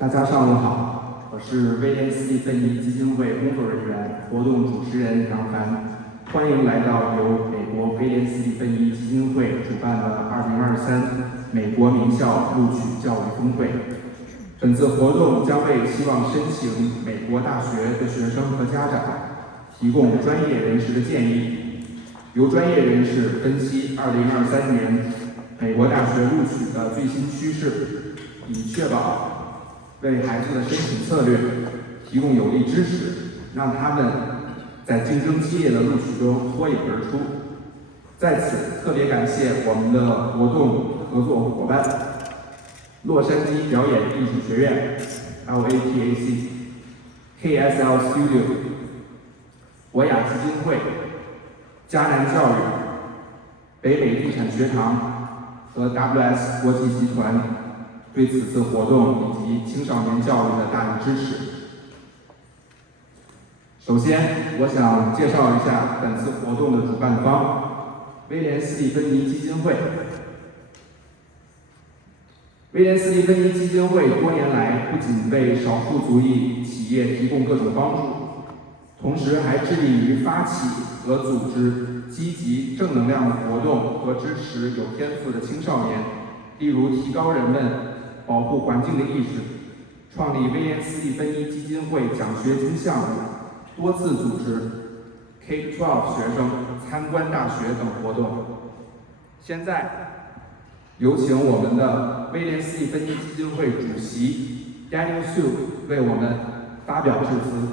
大家上午好，我是威廉斯蒂芬妮基金会工作人员、活动主持人杨凡，欢迎来到由美国威廉斯蒂芬妮基金会主办的2023美国名校录取教育峰会。本次活动将为希望申请美国大学的学生和家长提供专业人士的建议，由专业人士分析2023年美国大学录取的最新趋势，以确保为孩子的申请策略提供有力支持，让他们在竞争激烈的录取中脱颖而出。在此特别感谢我们的活动合作伙伴洛杉矶表演艺术学院 LATAC、KSL Studio、博雅基金会、迦南教育、北美地产学堂和 WS 国际集团对此次活动以及青少年教育的大力支持。首先，我想介绍一下本次活动的主办方——威廉斯蒂芬妮基金会。威廉斯蒂芬妮基金会多年来不仅为少数族裔企业提供各种帮助，同时还致力于发起和组织积极正能量的活动和支持有天赋的青少年，例如提高人们保护环境的意识，创立威廉斯蒂芬妮基金会奖学金项目，多次组织 K-12 学生参观大学等活动。现在，有请我们的威廉斯蒂芬妮基金会主席 Daniel Sieu 为我们发表致辞。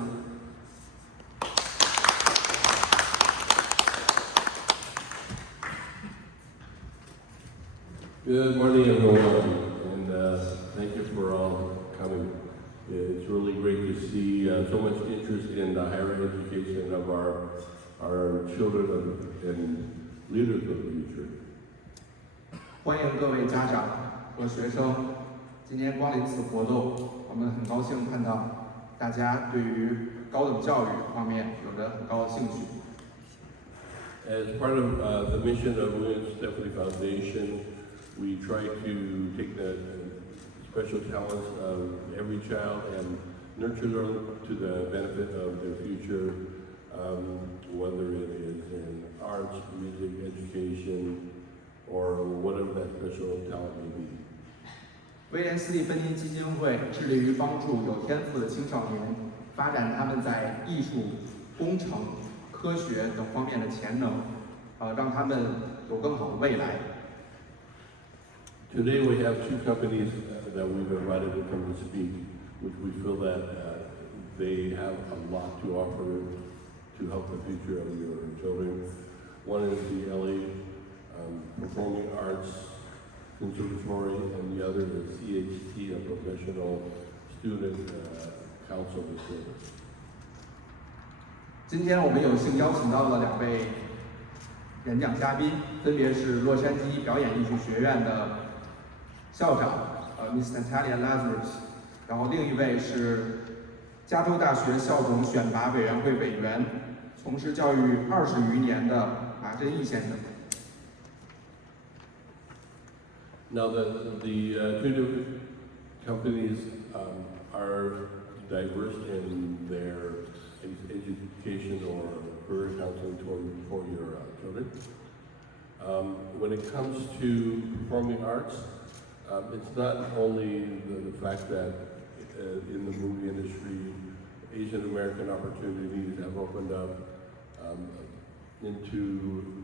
Good morning, everyone, and thank you for all coming. It's really great to see so much interest in the higher education of our children and leaders of the future. 欢迎各位家长和学生今天光临此活动，我们很高兴看到大家对于高等教育方面有着很高的兴趣。As part of the mission of William Stephanie Foundation, we try to take the special talents of every child and nurture them to the benefit of their future, whether it is in arts, music, education, or whatever that special talent may be. 威廉斯蒂芬妮基金会致力于帮助有天赋的青少年发展他们在艺术、工程、科学等方面的潜能，让他们有更好的未来。Today we have two companies that we've invited to come and speak, which we feel that they have a lot to offer to help the future of your children. One is the LA Performing Arts Conservatory, and the other is CHT, a professional student council facility. 今天我们有幸邀请到了两位演讲嘉宾，分别是洛杉矶表演艺术学院的校长Miss Natalia Lazarus， 然后另一位是加州大学校董选拔委员会委员，从事教育20余年的马振义先生。Now the two different companies are diverse in their education or career counseling for your children. When it comes to performing arts, it's not only the fact that in the movie industry, Asian American opportunities have opened up into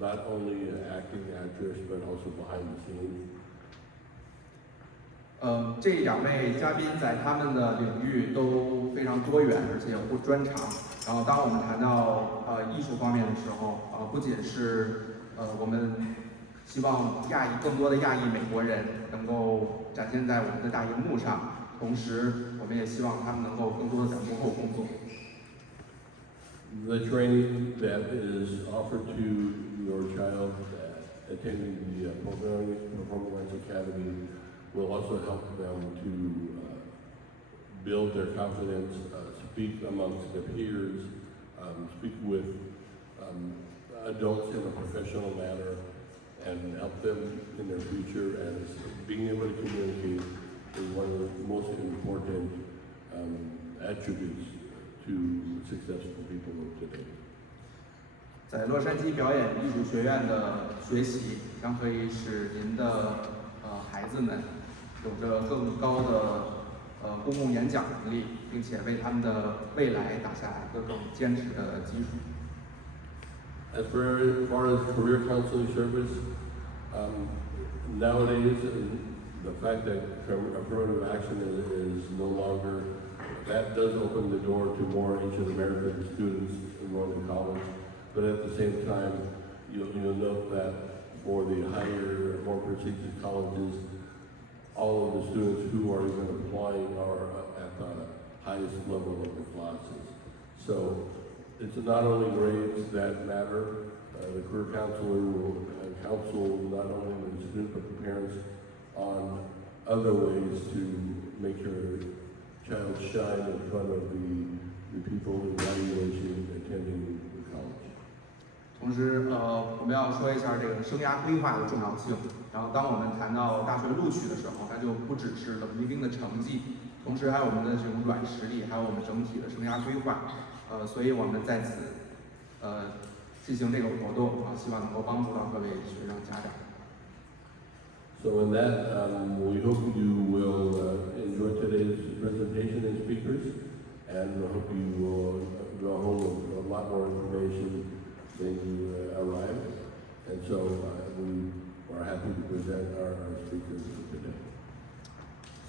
not only acting, actress, but also behind the scenes. 这两位嘉宾在他们的领域都非常多元，而且有不专长。然后，当我们谈到艺术方面的时候，不仅是我们希望更多的亚裔美国人能够展现在我们的大荧幕上，同时我们也希望他们能够更多的在幕后工作。The training that is offered to your child attending the Performing Arts Academy will also help them to build their confidence, speak amongst their peers, speak with adults in a professional manner, and help them in their future, as being able to communicate is one of the most important important attributes to successful people of today. 在洛杉矶表演艺术学院的学习，将可以使您的孩子们有着更高的公共演讲能力，并且为他们的未来打下一个更坚实的基础。As far as career counseling service, nowadays the fact that affirmative action is no longer, that does open the door to more Asian American students enrolled in college. But at the same time, you'll note that for the higher, more prestigious colleges, all of the students who are even applying are at the highest level of the classes. So it's not only grades that matter. The career counselor will counsel not only the student but the parents on other ways to make your child shine in front of the people evaluating attending the college. 同时，我们要说一下这个生涯规划的重要性。然后，当我们谈到大学录取的时候，它就不只是冷冰冰的成绩，同时还有我们的这种软实力，还有我们整体的生涯规划。所以我们在此进行这个活动希望能够帮助到各位学生家长。So in that, we hope you will enjoy today's presentation and speakers, and we hope you will go home with a lot more information than you arrived. And so we are happy to present our speakers today.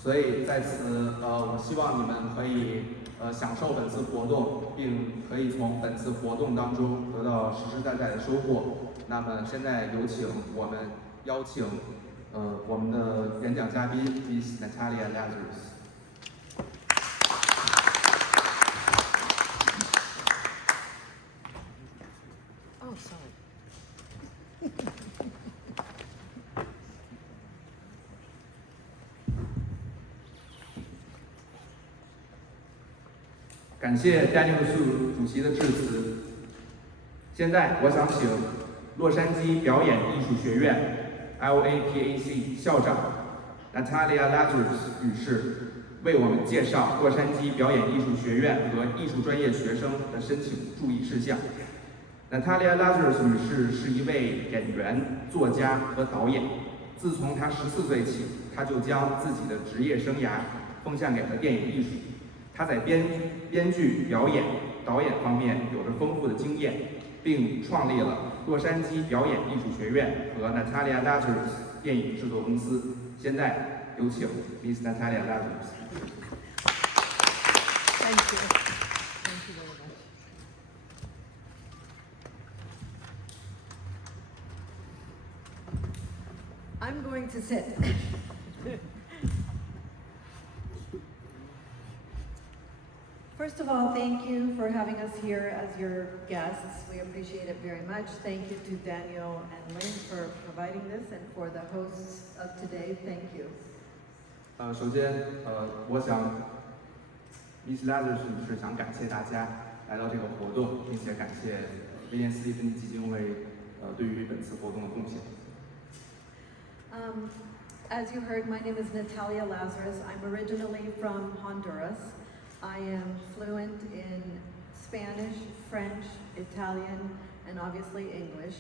所以在此，我希望你们可以享受本次活动，并可以从本次活动当中得到实实在在的收获。那么现在有请我们邀请我们的演讲嘉宾 Miss Natalia Lazarus。Oh, sorry. 感谢 Daniel Sieu 主席的致辞。现在我想请洛杉矶表演艺术学院 LAPAC 校长 Natalia Lazarus 女士为我们介绍洛杉矶表演艺术学院和艺术专业学生的申请注意事项。Natalia Lazarus 女士是一位演员、作家和导演。自从她14岁起，她就将自己的职业生涯奉献给了电影艺术。她在编剧、表演、导演方面有着丰富的经验，并创立了洛杉矶表演艺术学院和 Natalia Lazarus 电影制作公司。现在有请 Miss Natalia Lazarus。Thank you. Thank you very much. I'm going to sit. First of all, thank you for having us here as your guests. We appreciate it very much. Thank you to Daniel and Lynn for providing this, and for the hosts of today, thank you. 首先，我想 Miss Lazarus 女士想感谢大家来到这个活动，并且感谢威廉斯蒂芬妮基金会对于本次活动的贡献。As you heard, my name is Natalia Lazarus. I'm originally from Honduras. I am fluent in Spanish, French, Italian, and obviously English.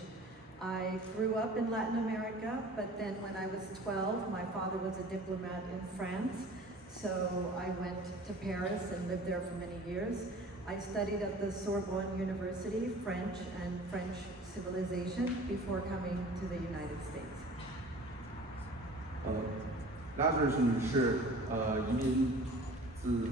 I grew up in Latin America, but then when I was 12, my father was a diplomat in France, so I went to Paris and lived there for many years. I studied at the Sorbonne University, French and French civilization, before coming to the United States. Lazarus 女士移民自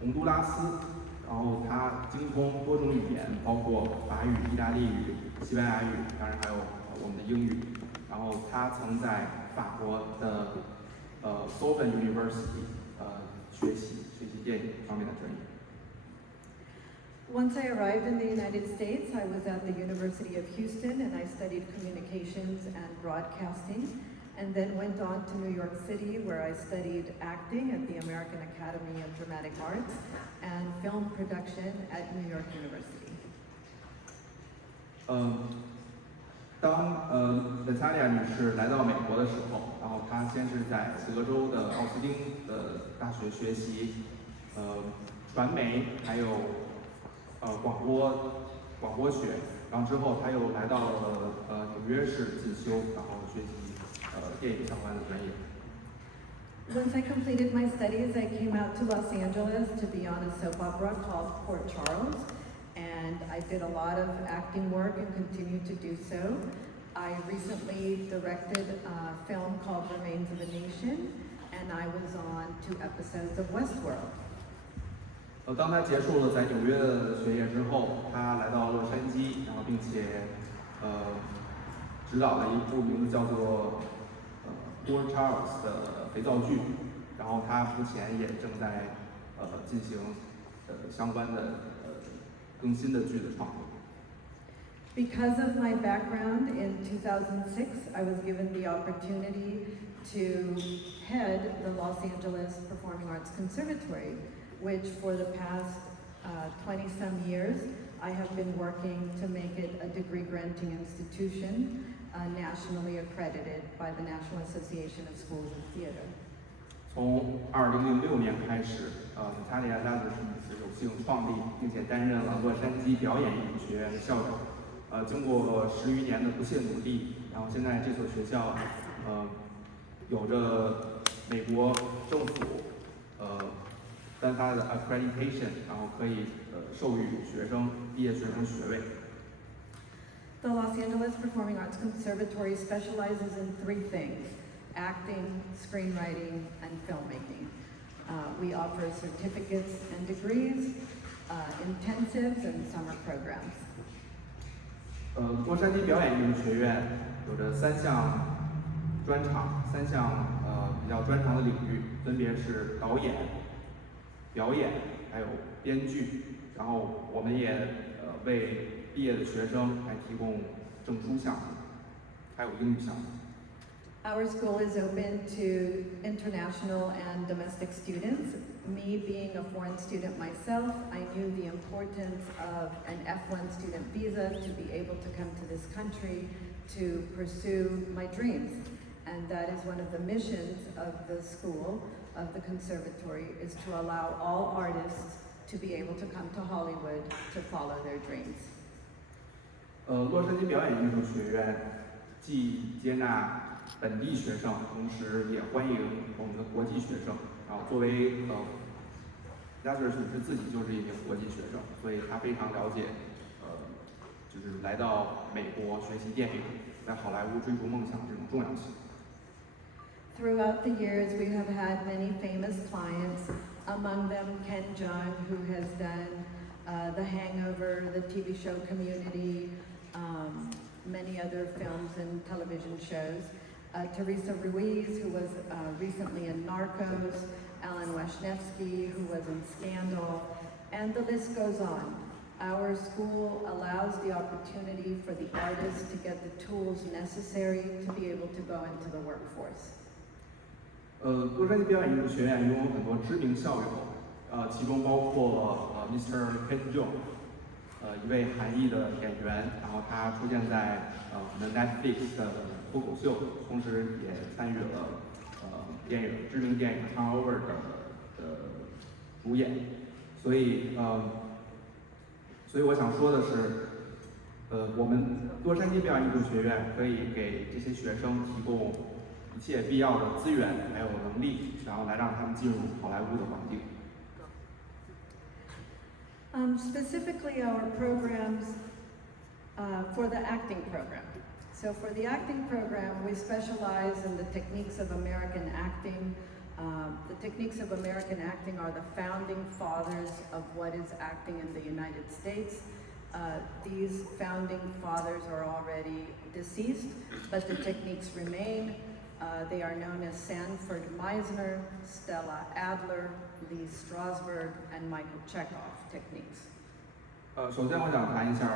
洪都拉斯，然后她精通多种语言，包括法语、意大利语、西班牙语，当然还有我们的英语。然后她曾在法国的Sorbonne University 学习电影方面的专业。Once I arrived in the United States, I was at the University of Houston and I studied communications and broadcasting, and then went on to New York City where I studied acting at the American Academy of Dramatic Arts and film production at New York University. 当Natalia 女士来到美国的时候，然后她先是在德州的奥斯汀的大学学习传媒，还有广播学，然后之后她又来到了纽约市进修，然后学习电影相关的专业。Once I completed my studies, I came out to Los Angeles to be on a soap opera called Port Charles, and I did a lot of acting work and continue to do so. I recently directed a film called Remains of a Nation, and I was on 2 episodes of Westworld. 当他结束了在纽约的学业之后，他来到洛杉矶，然后并且指导了一部名字叫做Port Charles 的肥皂剧，然后他目前也正在进行相关的更新的剧的创作。Because of my background in 2006, I was given the opportunity to head the Los Angeles Performing Arts Conservatory, which for the past 20-some years, I have been working to make it a degree-granting institution, nationally accredited by the National Association of Schools of Theater. 从2006年开始，Natalia Lazarus 有幸创立并且担任了洛杉矶表演艺术学院的校长。经过10余年的不懈努力，然后现在这所学校有着美国政府颁发的 accreditation， 然后可以授予毕业学生学位。The Los Angeles Performing Arts Conservatory specializes in 3 things: acting, screenwriting, and filmmaking. We offer certificates and degrees, intensives, and summer programs. 洛杉矶表演艺术学院有着3项专长，3项比较专长的领域，分别是导演、表演还有编剧。然后我们也为毕业的学生来提供证书项目，还有英语项目。Our school is open to international and domestic students. Me being a foreign student myself, I knew the importance of an F1 student visa to be able to come to this country to pursue my dreams. And that is one of the missions of the school, of the conservatory, is to allow all artists to be able to come to Hollywood to follow their dreams. 洛杉矶表演艺术学院既接纳本地学生，同时也欢迎我们的国际学生。然后作为Lazarus 女士自己就是一名国际学生，所以她非常了解就是来到美国学习电影，在好莱坞追逐梦想这种重要性。Throughout the years, we have had many famous clients, among them Ken Jeong, who has done The Hangover, the TV show Community, many other films and television shows. Teresa Ruiz, who was recently in Narcos, Alan Washnevsky, who was in Scandal, and the list goes on. Our school allows the opportunity for the artists to get the tools necessary to be able to go into the workforce. 洛杉矶表演艺术学院拥有很多知名校友，其中包括Mr. Ken Jeong，一位韩裔的演员，然后他出现在我们 Netflix 的脱口秀，同时也参与了知名电影《Hangover》的主演，所以我想说的是，我们洛杉矶表演艺术学院可以给这些学生提供一切必要的资源还有能力，然后来让他们进入好莱坞的环境。Specifically, our programs for the acting program. So for the acting program, we specialize in the techniques of American acting. The techniques of American acting are the founding fathers of what is acting in the United States. These founding fathers are already deceased, but the techniques remain. They are known as Sanford Meisner, Stella Adler, Lee Strasberg, and Michael Chekhov techniques. 首先我想谈一下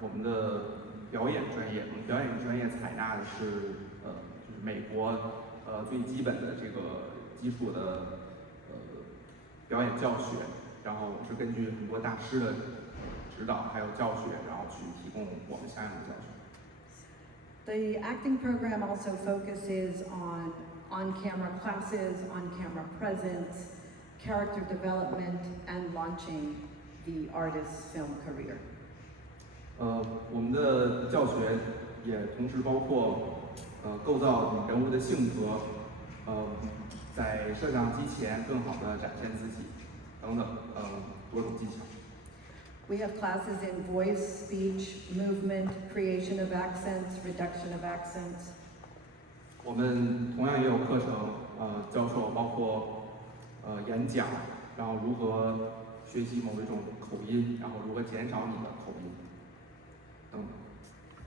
我们的表演专业。我们表演专业采纳的是就是美国最基本的这个基础的表演教学，然后是根据很多大师的指导还有教学，然后去提供我们相应的教学。The acting program also focuses on on-camera classes, on-camera presence, character development, and launching the artist's film career. 我们的教学也同时包括构造人物的性格，在摄像机前更好的展现自己，等等，多种技巧。We have classes in voice, speech, movement, creation of accents, reduction of accents. 我们同样也有课程，教授包括演讲，然后如何学习某一种口音，然后如何减少你的口音，等等。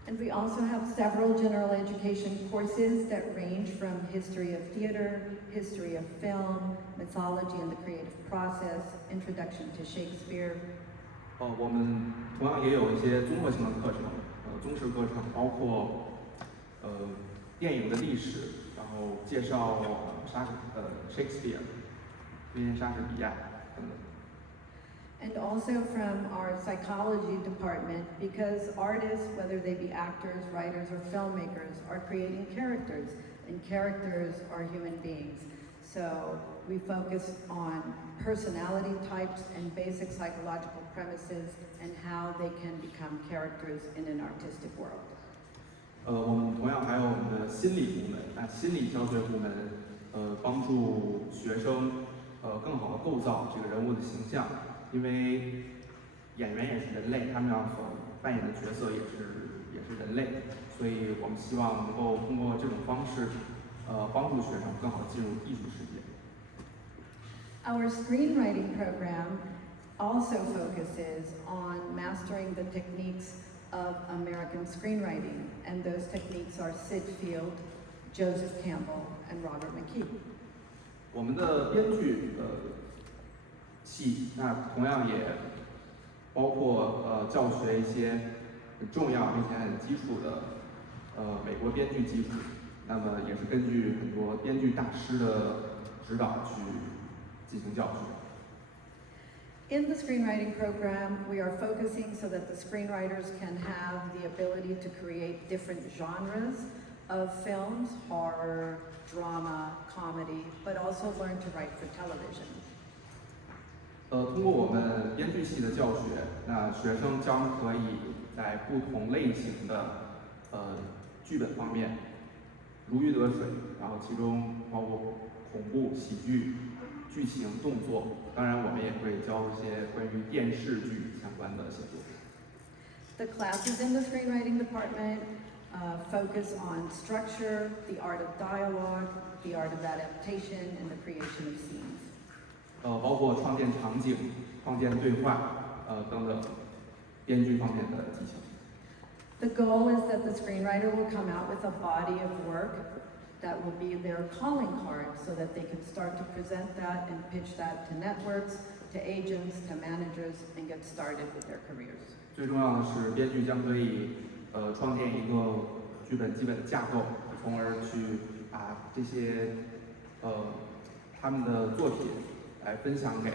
And we also have several general education courses that range from history of theater, history of film, mythology and the creative process, introduction to Shakespeare. 我们同样也有一些综合性的课程，中式课程包括电影的历史，然后介绍Shakespeare，威廉莎士比亚等等。And also from our psychology department, because artists, whether they be actors, writers, or filmmakers, are creating characters, and characters are human beings. So we focus on personality types and basic psychological premises and how they can become characters in an artistic world. 我们同样还有我们的心理部门，那心理教学部门，帮助学生更好的构造这个人物的形象。因为演员也是人类，他们要所扮演的角色也是人类，所以我们希望能够通过这种方式，帮助学生更好进入艺术世界。Our screenwriting program also focuses on mastering the techniques of American screenwriting, and those techniques are Sid Field, Joseph Campbell, and Robert McKee. 我们的编剧系，那同样也包括教学一些很重要并且很基础的美国编剧基础，那么也是根据很多编剧大师的指导去进行教学。In the screenwriting program, we are focusing so that the screenwriters can have the ability to create different genres of films, horror, drama, comedy, but also learn to write for television. 通过我们编剧系的教学，那学生将可以在不同类型的剧本方面如鱼得水，然后其中包括恐怖、喜剧、剧情、动作，当然我们也会教一些关于电视剧相关的写作。The classes in the screenwriting department focus on structure, the art of dialogue, the art of adaptation, and the creation of scenes. 包括创建场景、创建对话，等等编剧方面的技巧。The goal is that the screenwriter will come out with a body of work that will be their calling card so that they can start to present that and pitch that to networks, to agents, to managers, and get started with their careers. 最重要的是，编剧将可以创建一个剧本基本的架构，从而去把这些他们的作品来分享给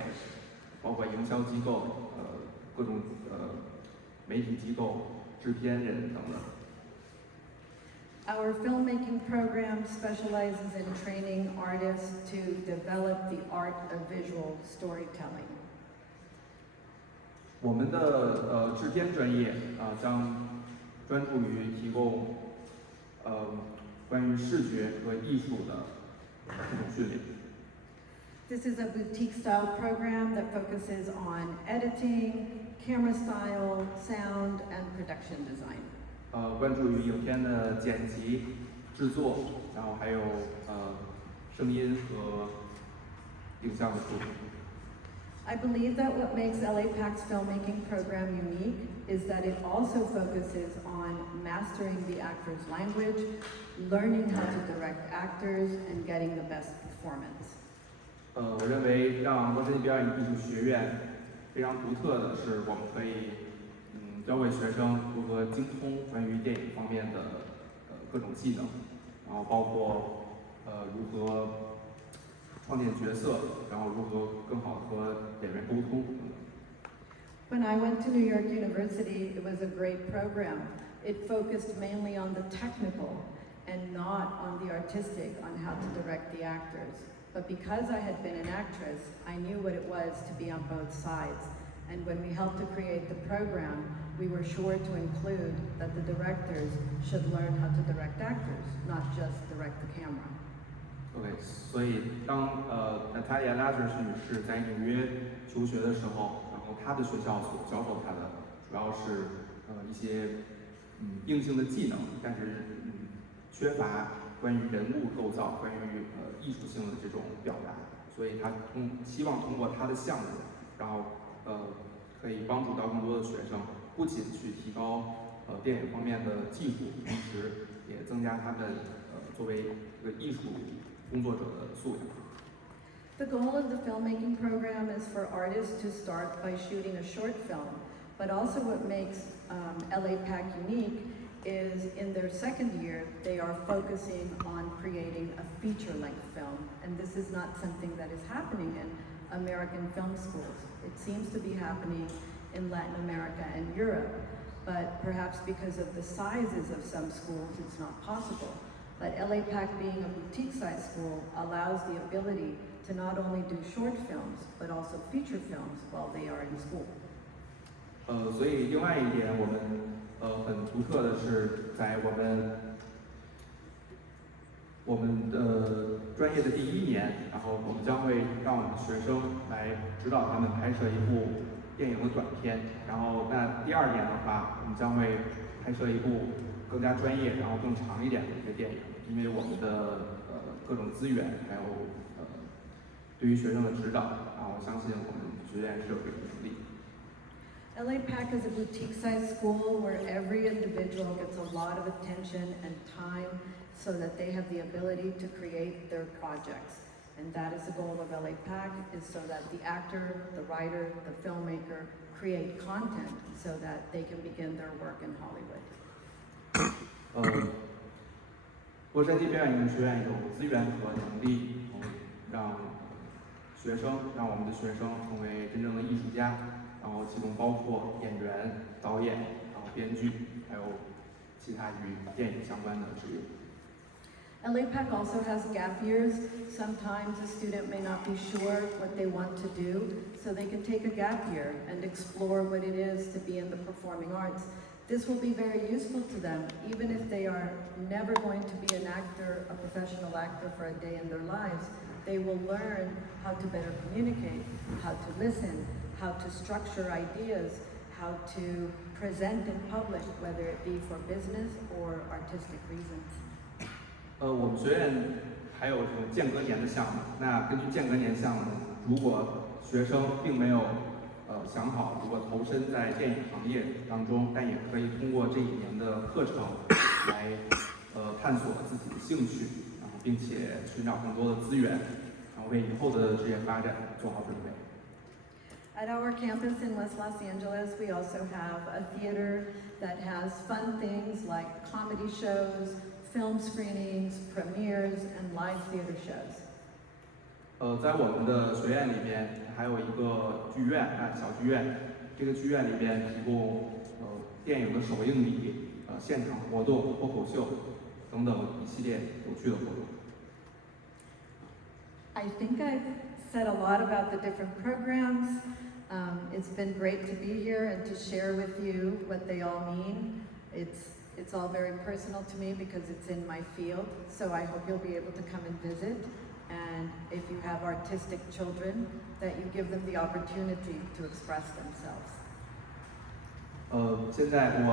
包括营销机构、各种媒体机构、制片人等等。Our filmmaking program specializes in training artists to develop the art of visual storytelling. 我们的制片专业将专注于提供关于视觉和艺术的这种训练。This is a boutique-style program that focuses on editing, camera style, sound, and production design. 关注于影片的剪辑、制作，然后还有声音和影像的处理。I believe that what makes LAPAC's filmmaking program unique is that it also focuses on mastering the actor's language, learning how to direct actors, and getting the best performance. 我认为让洛杉矶表演艺术学院非常独特的是，我们可以教会学生如何精通关于电影方面的各种技能，然后包括如何创建角色，然后如何更好和演员沟通。When I went to New York University, it was a great program. it focused mainly on the technical and not on the artistic, on how to direct the actors. But because I had been an actress, I knew what it was to be on both sides. And when we helped to create the program, we were sure to include that the directors should learn how to direct actors, not just direct the camera. OK， 所以当Natalia Lazarus 女士在纽约求学的时候，然后她的学校所教授她的主要是一些硬性的技能，但是缺乏关于人物构造、关于艺术性的这种表达，所以她希望通过她的项目，然后可以帮助到更多的学生，不仅去提高电影方面的技术，同时也增加他们作为一个艺术工作者的素养。The goal of the filmmaking program is for artists to start by shooting a short film, but also what makes LAPAC unique is in their second year, they are focusing on creating a feature-length film. And this is not something that is happening in American film schools. It seems to be happening in Latin America and Europe, but perhaps because of the sizes of some schools, it's not possible. But LAPAC being a boutique-size school allows the ability to not only do short films, but also feature films while they are in school. 所以另外一点，我们很独特的是，在我们的专业的第一年，然后我们将会让我们的学生来指导他们拍摄一部电影的短片。然后那第二年的话，我们将会拍摄一部更加专业，然后更长一点的一个电影，因为我们的各种资源，还有对于学生的指导，然后我相信我们学院是有这个能力。LAPAC is a boutique-sized school where every individual gets a lot of attention and time so that they have the ability to create their projects. And that is the goal of LAPAC, is so that the actor, the writer, the filmmaker create content so that they can begin their work in Hollywood. 洛杉矶表演艺术学院有资源和能力，让我们的学生成为真正的艺术家，然后其中包括演员、导演，然后编剧，还有其他与电影相关的职业。LAPAC also has gap years. Sometimes a student may not be sure what they want to do, so they can take a gap year and explore what it is to be in the performing arts. This will be very useful to them, even if they are never going to be an actor, a professional actor for a day in their lives. They will learn how to better communicate, how to listen, how to structure ideas, how to present in public, whether it be for business or artistic reasons. 我们学院还有这种间隔年的项目。那根据间隔年项目，如果学生并没有想好如果投身在电影行业当中，但也可以通过这一年的课程来探索自己的兴趣，然后并且寻找更多的资源，然后为以后的职业发展做好准备。At our campus in West Los Angeles, we also have a theater that has fun things like comedy shows, film screenings, premieres, and live theater shows. 在我们的学院里边还有一个剧院，小剧院。这个剧院里边提供电影的首映礼、现场活动、脱口秀等等一系列有趣的活动。I think I've said a lot about the different programs. It's been great to be here and to share with you what they all mean. It's all very personal to me because it's in my field, so I hope you'll be able to come and visit. And if you have artistic children, that you give them the opportunity to express themselves. 现在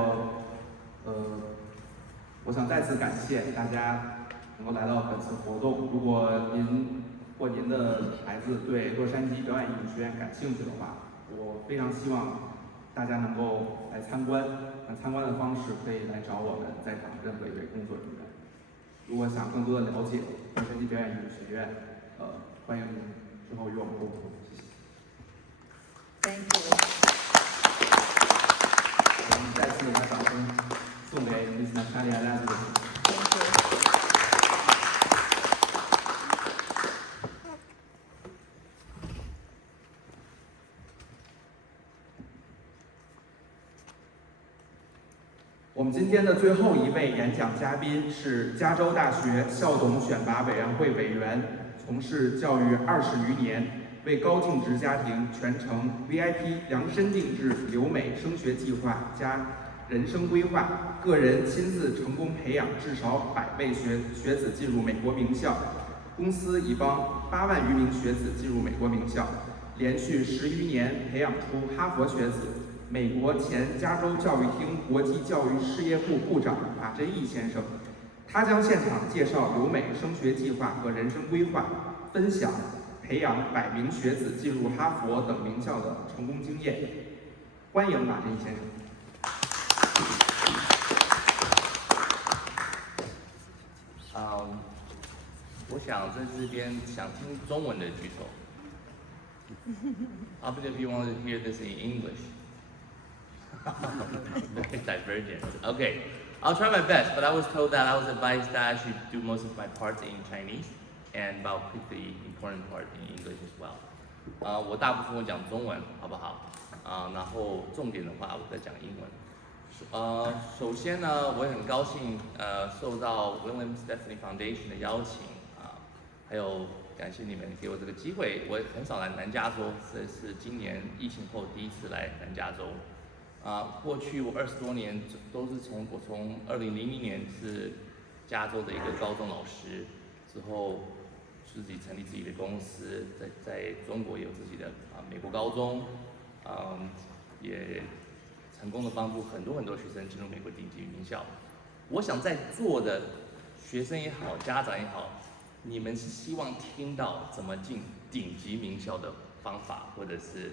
我想再次感谢大家能够来到本次活动。如果您的孩子对洛杉矶表演艺术学院感兴趣的话，我非常希望大家能够来参观。参观的方式可以来找我们在场任何一位工作人员。如果想更多的了解洛杉矶表演艺术学院，欢迎您之后与我们沟通。谢谢。Thank you. 我们再次把掌声送给 Miss Natalia Lazarus。Thank you. 我们今天的最后一位演讲嘉宾是加州大学校董选拔委员会委员，从事教育20余年，为高净值家庭全程 VIP 量身定制留美升学计划加人生规划，个人亲自成功培养至少100位学子进入美国名校，公司已帮8万余名学子进入美国名校，连续10余年培养出哈佛学子。美国前加州教育厅国际教育事业部部长马真义先生，他将现场介绍留美升学计划和人生规划，分享培养100名学子进入哈佛等名校的成功经验。欢迎马真义先生。我想在这边想听中文的举手。How many of you want to hear this in English? Very divergent. Okay, I'll try my best, but I was told that I was advised that I should do most of my parts in Chinese, and I'll pick the important part in English as well. 我大部分会讲中文，好不好？然后重点的话我再讲英文。首先呢，我也很高兴受到 William Stephanie Foundation 的邀请还有感谢你们给我这个机会。我很少来南加州，这是今年疫情后第一次来南加州。过去我20多年都是从2000年是加州的一个高中老师，之后自己成立自己的公司，在中国也有自己的美国高中，也成功的帮助很多学生进入美国顶级名校。我想在座的学生也好，家长也好，你们是希望听到怎么进顶级名校的方法，或者是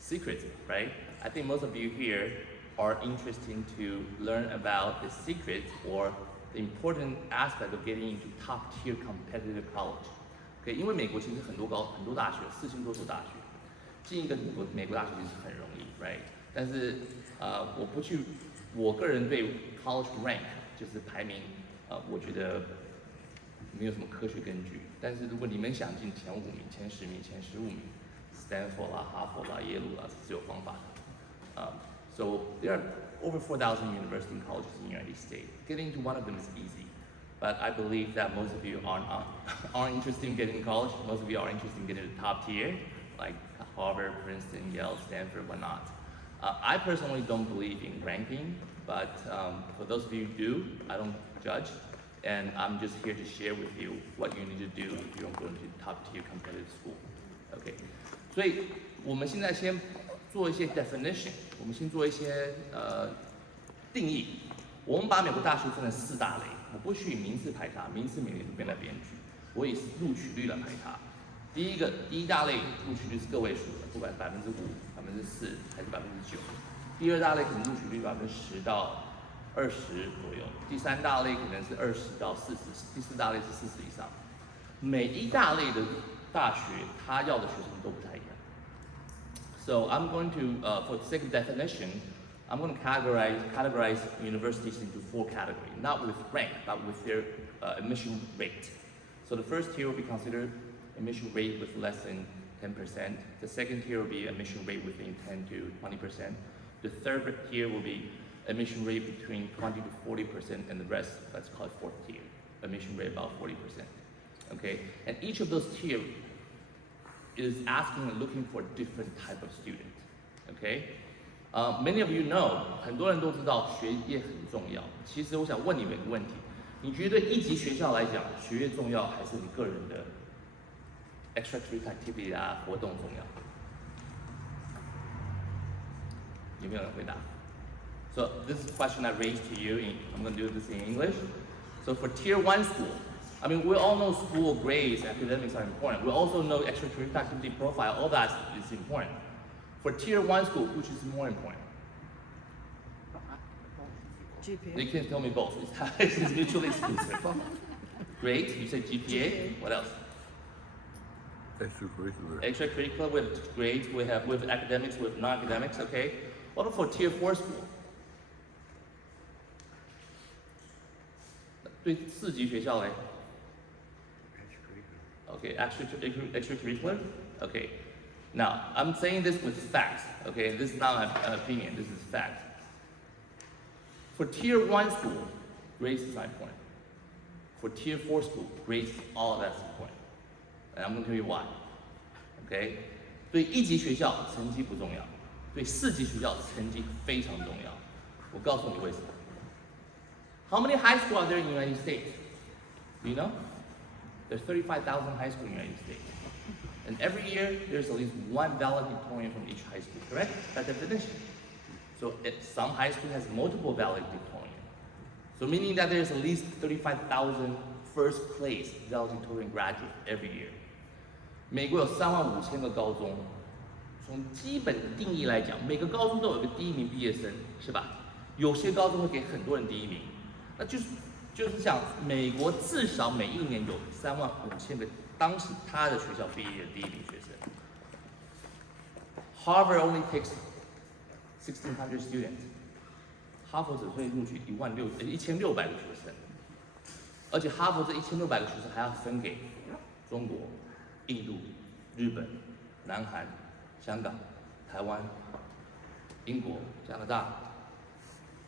secrets, right? I think most of you here are interested to learn about the secrets or the important aspect of getting into top tier competitive college. Okay, 因为美国其实很多大学，4000多所大学，进一个美国大学其实很容易 ，right？ 但是我个人对 college rank 就是排名，我觉得没有什么科学根据。但是如果你们想进前5名、前10名、前15名 ，Stanford 啦、哈佛啦、耶鲁啦是有方法的。So there are over 4,000 universities and colleges in the United States. Getting into one of them is easy, but I believe that most of you aren't interested in getting to college. Most of you are interested in getting to the top tier, like Harvard, Princeton, Yale, Stanford, whatnot. I personally don't believe in ranking, but for those of you who do, I don't judge, and I'm just here to share with you what you need to do if you want to go into top tier competitive school. Okay, 所以我们现在先做一些 definition， 我们先做一些定义。我们把美国大学分成4大类，我不去以名次排它，名次每年都变来变去，我以录取率来排它。第一大类录取率是个位数的，不管5%、4%还是9%。第2大类可能录取率10%到20%左右。第3大类可能是20%到40%，第4大类是40%以上。每一大类的大学，它要的学生都不太一样。So I'm going to, for the sake of definition, I'm going to categorize universities into 4 categories, not with rank, but with their admission rate. So the first tier will be considered admission rate with less than 10%. The second tier will be admission rate within 10 to 20%. The third tier will be admission rate between 20 to 40%, and the rest, let's call it 4th tier, admission rate about 40%. Okay, and each of those tiers is asking and looking for a different type of student. Okay, many of you know, 很多人都知道学业很重要。其实我想问你们一个问题：你觉得一级学校来讲，学业重要，还是你个人的 extracurricular activity 活动重要？有没有人回答？ So this is a question I raised to you. I'm going to do this in English. So for Tier 1 school, I mean, we all know school grades, academics are important. We also know extracurricular activity profile, all that is important. For Tier 1 school, which is more important? GPA. You can tell me both. It's mutually exclusive. Great, you said GPA. What else? Extracurricular. Extracurricular with grades, with academics, with non-academics, okay? What about for Tier 4 school? 对4级学校嘞 Okay, extracurricular. Okay. Now, I'm saying this with facts. Okay, this is not an opinion. This is fact. For Tier 1 school, grades is not important. For Tier 4 school, grades, all of that's important. And I'm going to tell you why. Okay? 对1级学校成绩不重要，对4级学校成绩非常重要。我告诉你为什么。How many high schools are there in the United States? Do you know? There's 35,000 high schools in the United States. And every year, there's at least one valedictorian from each high school, correct? By definition. So some high school has multiple valedictorians. So meaning that there's at least 35,000 first place valedictorian graduates every year. 美国有35,000个高中，从基本定义来讲，每个高中都有一个第1名毕业生，是吧？有些高中会给很多人第1名，那就是讲美国至少每1年有35,000个当时他的学校毕业的第1名学生。Harvard only takes 1,600 students， 哈佛只会录取1,600个学生，而且哈佛这1,600个学生还要分给中国、印度、日本、南韩、香港、台湾、英国、加拿大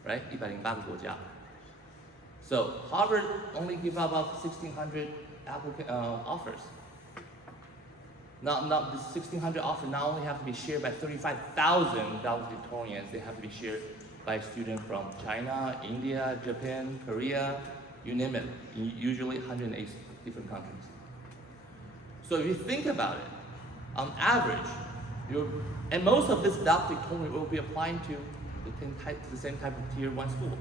，right 108个国家。So Harvard only give about 1,600 offers. Now this 1,600 offers not only have to be shared by 35,000 valedictorians, they have to be shared by students from China, India, Japan, Korea, you name it, usually 108 different countries. So if you think about it, on average, and most of this valedictorian will be applying to the same type of Tier 1 school.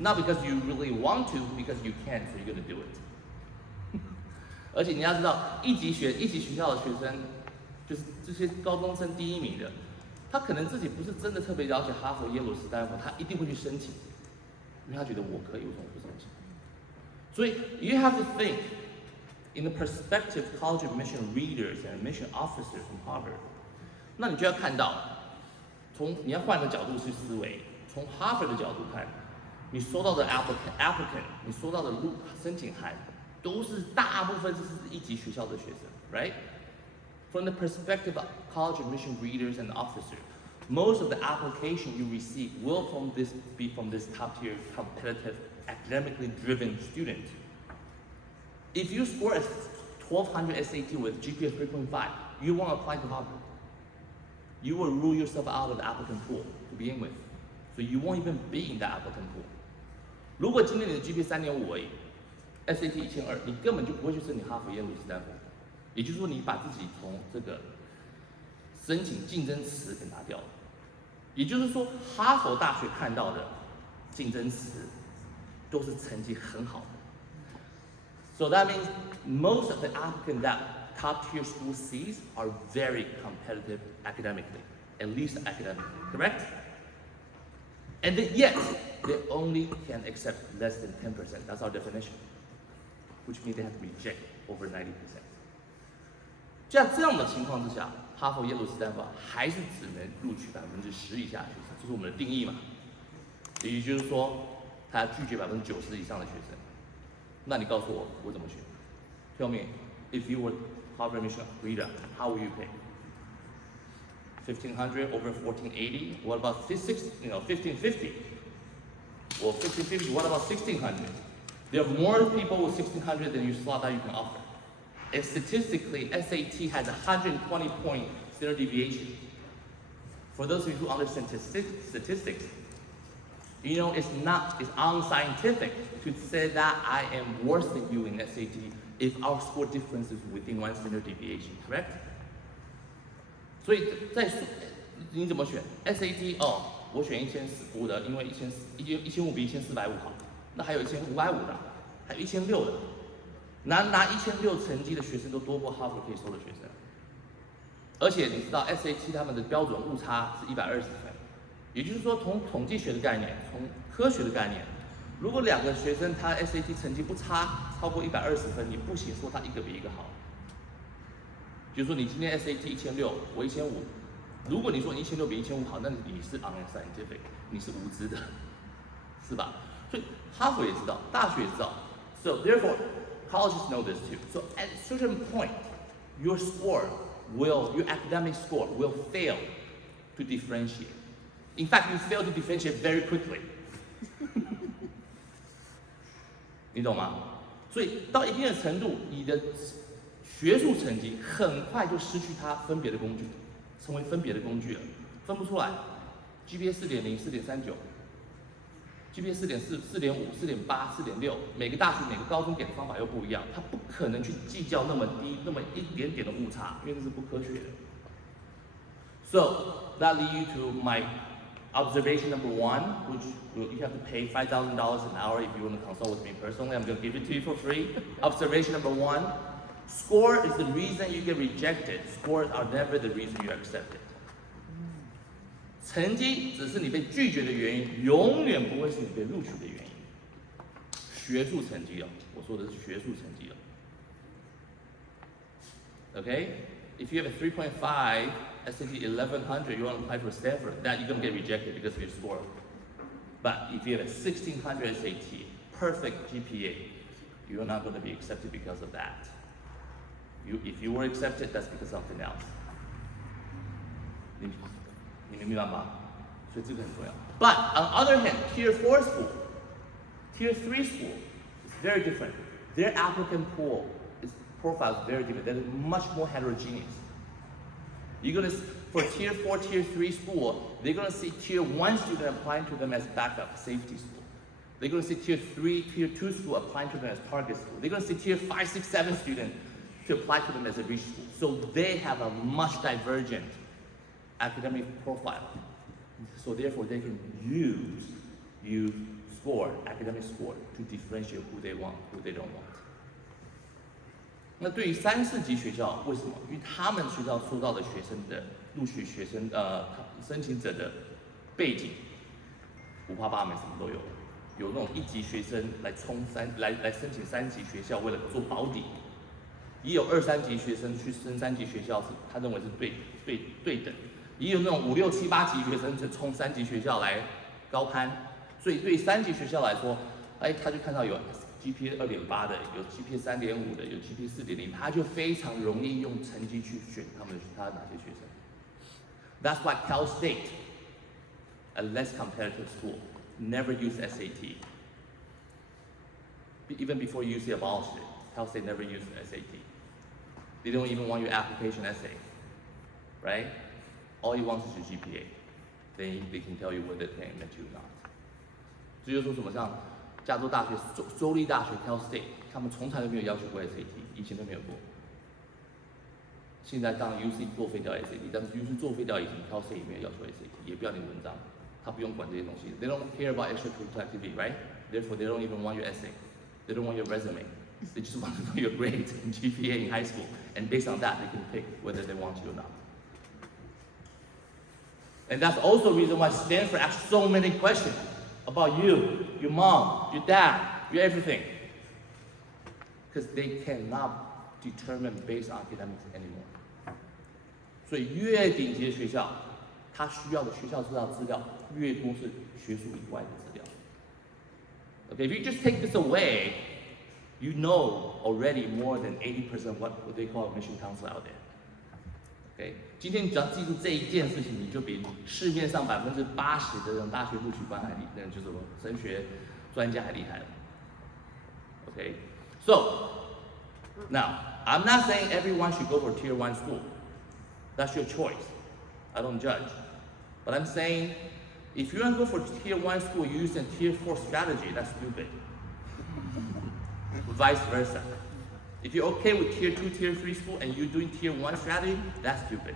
Not because you really want to, because you can, so you're going to do it. 而且你要知道，一级学校的学生，就是这些高中生第1名的，他可能自己不是真的特别了解哈佛、耶鲁、斯坦福，他一定会去申请，因为他觉得我可以，为什么不申请？所以 you have to think in the perspective college admission readers and admission officers from Harvard。那你就要看到，你要换个角度去思维，从 Harvard 的角度看。你收到的 applicant， 你收到的申请函，都是大部分是1级学校的学生 ，right? From the perspective of college admission readers and officers, most of the application you receive will be from this top tier, competitive, academically driven student. If you score a 1,200 SAT with GPA 3.5, you won't apply to Harvard. You will rule yourself out of the applicant pool to begin with, so you won't even be in the applicant pool. 如果今天你的 GPA 3.5而已 ，SAT 1,200，你根本就不会去申请哈佛、耶鲁、斯坦福。也就是说，你把自己从这个申请竞争池给拿掉了。也就是说，哈佛大学看到的竞争池都是成绩很好的。So that means most of the applicants that top tier school sees are very competitive academically, at least academically, correct? And yet, they only can accept less than 10%. That's our definition, which means they have to reject over 90%. 在这样的情况之下，哈佛、耶鲁、斯坦福还是只能录取10%以下的学生，这是我们的定义嘛？也就是说，他拒绝90%以上的学生。那你告诉我，我怎么选 ？Tell me, if you were Harvard admission reader, how would you pick? 1,500 over 1,480. What about 1,550? Well, 1,550. What about 1,600? There are more people with 1,600 than you slot that you can offer. And statistically, SAT has a 120-point standard deviation. For those of you who understand statistics, you know it's unscientific to say that I am worse than you in SAT if our score difference is within 1 standard deviation, correct? 所以你怎么选 SAT？ 我选1,450的，因为1,500比1,450好。那还有1,550的，还有1,600的。拿1,600成绩的学生都多过哈佛可以收的学生。而且你知道 SAT 他们的标准误差是120分，也就是说从统计学的概念，从科学的概念，如果2个学生他 SAT 成绩不差，超过120分，你不行说他一个比一个好。比如说你今天 SAT 1,600，我1,500，如果你说你1,600比1,500好，那你是 unscientific， 你是无知的，是吧？所以哈佛也知道，大学也知道。So therefore, colleges know this too. So at a certain point, your academic score will fail to differentiate. In fact, you fail to differentiate very quickly. 你懂吗？所以到一定的程度，你的学术成绩很快就失去它分别的工具，成为分别的工具了，分不出来。GPA 4.0、4.39。GPA 4.4、4.5、4.8、4.6，每个大学、每个高中给的方法又不一样，他不可能去计较那么低、那么一点点的误差，因为这是不科学的。So that leads you to my observation number one, which you have to pay $5,000 an hour if you want to consult with me personally. I'm going to give it to you for free. Observation number one, score is the reason you get rejected. Scores are never the reason you're accepted. 成绩只是你被拒绝的原因，永远不会是你被录取的原因。学术成绩哦，我说的是学术成绩哦。Okay, if you have a 3.5 SAT 1100, you want to apply for Stanford, that you're gonna get rejected because of your score. But if you have a 1600 SAT, perfect GPA, you're not going to be accepted because of that. If you were accepted, that's because of something else. 你明白吗？所以这个很重要。But on the other hand, Tier 4 school, Tier 3 school is very different. Their applicant profile is very different. They're much more heterogeneous. You're gonna for Tier 4, Tier 3 school, they're gonna see Tier 1 student applying to them as backup safety school. They're gonna see Tier 3, Tier 2 school applying to them as target school. They're gonna see Tier 5, 6, 7 student to apply to them as a reach school. So they have a much divergent academic profile. So therefore they can use academic score to differentiate who they want, who they don't want. 那对于3、4级学校，为什么？因为他们学校收到的学生的录取学生申请者的背景五花八门，什么都有。有那种1级学生来申请3级学校，为了做保底；也有2、3级学生去升3级学校，他认为是对等；也有那种5、6、7、8级学生去冲3级学校来高攀。所以对3级学校来说，他就看到有 GPA 2.8的，有 GPA 3.5的，有 GPA 4.0，他就非常容易用成绩去选他哪些学生。That's why Cal State, a less competitive school, never used SAT. Even before UC abolished it, Cal State never used SAT. They don't even want your application essay, right? All you want is your GPA. Then they can tell you whether they can admit you or not. 这就是说什么像加州大学、州立大学 Cal State， 他们从来都没有要求过 SAT， 以前都没有过。现在当然 UC 作废掉 SAT， 但是 UC 作废掉以前 Cal State 也没有要求 SAT， 也不要你文章，他不用管这些东西。They don't care about extracurricular activity, right? Therefore, they don't even want your essay. They don't want your resume. They just want to know your grades and GPA in high school, and based on that, they can pick whether they want you or not. And that's also the reason why Stanford asks so many questions about you, your mom, your dad, your everything. Because they cannot determine based on academics anymore. 所以越顶级的学校，他需要的学校资料越多是学术以外的资料。Okay, if you just take this away, you know already more than 80% of what they call admission counselor out there. Okay, 今天你只要记住这一件事情，你就比市面上80%的这种大学录取官还厉害，就是说升学专家还厉害了。Okay, so now I'm not saying everyone should go for Tier 1 school. That's your choice. I don't judge. But I'm saying if you want to go for Tier 1 school using Tier 4 strategy, that's stupid. Vice versa. If you're okay with Tier 2, Tier 3 school and you're doing Tier 1 strategy, that's stupid.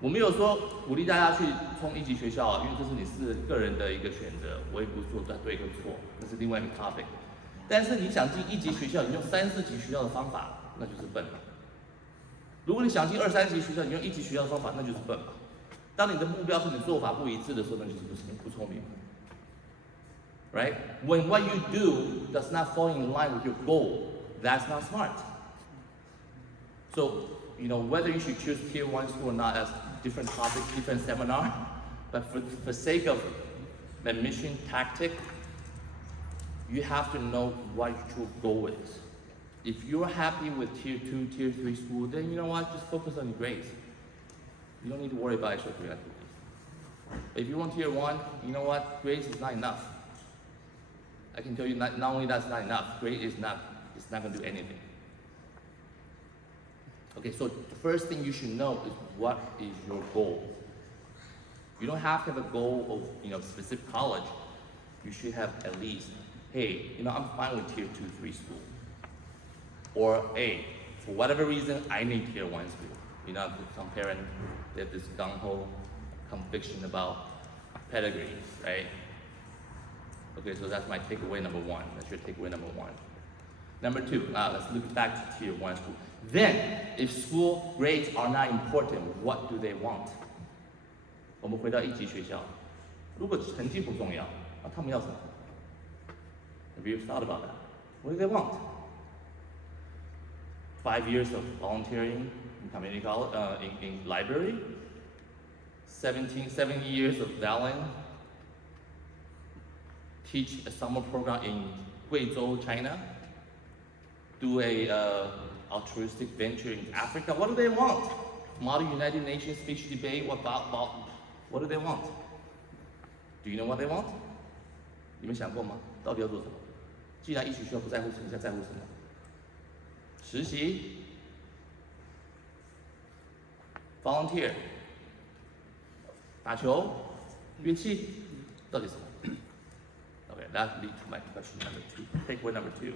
我没有说鼓励大家去冲1级学校，因为这是你个人的一个选择，我也不是说对跟错，那是另外一个 topic。但是你想进1级学校，你用3、4级学校的方法，那就是笨了。如果你想进2、3级学校，你用1级学校的方法，那就是笨了。当你的目标跟你做法不一致的时候，那就是不聪明。Right? When what you do does not fall in line with your goal, that's not smart. So, whether you should choose Tier 1 school or not, that's different topic, different seminar. But for sake of admission tactic, you have to know what your goal is. If you're happy with Tier 2, Tier 3 school, then you know what? Just focus on your grades. You don't need to worry about extracurricular activities. But if you want tier 1, you know what? Grades is not enough. I can tell you not only that's not enough, grade is not, it's not gonna do anything. Okay, so the first thing you should know is what is your goal. You don't have to have a goal of specific college. You should have at least, hey, I'm fine with tier 2, 3 school. Or hey, for whatever reason, I need tier 1 school. Some parents, they have this gung-ho conviction about pedigree, right? Okay, so that's my takeaway number 1. That's your takeaway number 1. Number 2, let's look back to tier 1 school. Then, if school grades are not important, what do they want? 我们回到一级学校，如果成绩不重要，那他们要什么 ？Have you thought about that? What do they want? 5 years of volunteering in community college, in library, 7 years of valen, teach a summer program in Guizhou, China, do a altruistic venture in Africa. What do they want? Model United Nations speech debate. What do they want? Do you know what they want? 你们想过吗？到底要做什么？既然一起学校不在乎，剩下在乎什么？实习 ，volunteer， 打球，乐器，到底什么 ？Okay, that leads to my question number 2. Takeaway number 2.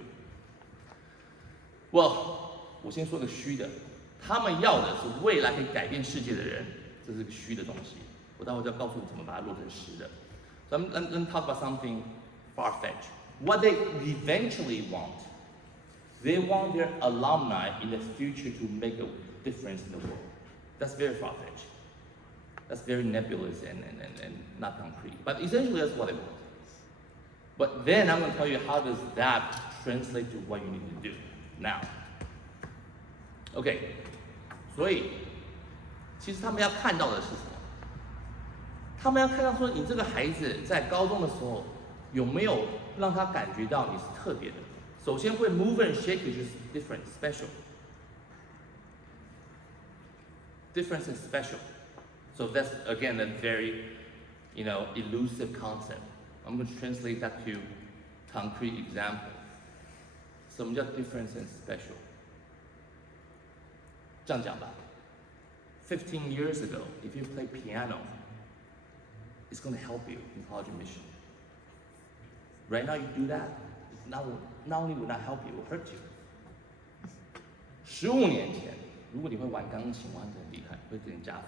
Well, 我先说个虚的，他们要的是未来可以改变世界的人，这是个虚的东西。我待会再告诉你怎么把它落成实的。So let's talk about something far-fetched. What they eventually want, they want their alumni in the future to make a difference in the world. That's very far-fetched. That's very nebulous and not concrete. But essentially, that's what they want. But then I'm going to tell you how does that translate to what you need to do now. OK, 所以其实他们要看到的是什么？他们要看到说你这个孩子在高中的时候有没有让他感觉到你是特别的。首先会 move and shake 就是 different, special. Different and special. So that's again a very, elusive concept. I'm going to translate that to concrete example. 什么叫 different and special? 这样讲吧。15 years ago, if you play piano, it's going to help you in college admission. Right now, you do that, it not only will not help you, it will hurt you. 15年前，如果你会玩钢琴，玩得很厉害，会给你加分。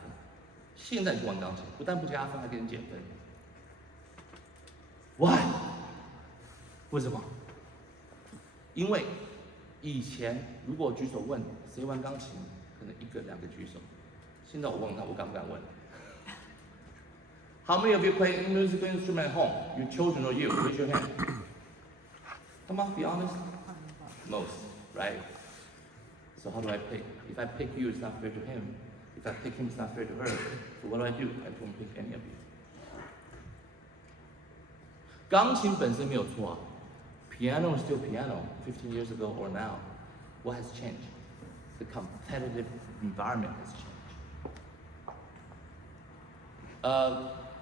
现在你去玩钢琴，不但不加分，还给你减分。Why？ 为什么？因为以前如果举手问谁玩钢琴，可能1个2个举手。现在我问他，我敢不敢问 ？How many of you play a musical instrument at home? Your children or you? Raise your hand. Come on, be honest. Most, right? So how do I pick? If I pick you, it's not fair to him. If I pick him, it's not fair to her. So what do? I don't pick any of you. 钢琴本身没有错啊 ，piano is still piano. 15 years ago or now, what has changed? The competitive environment has changed.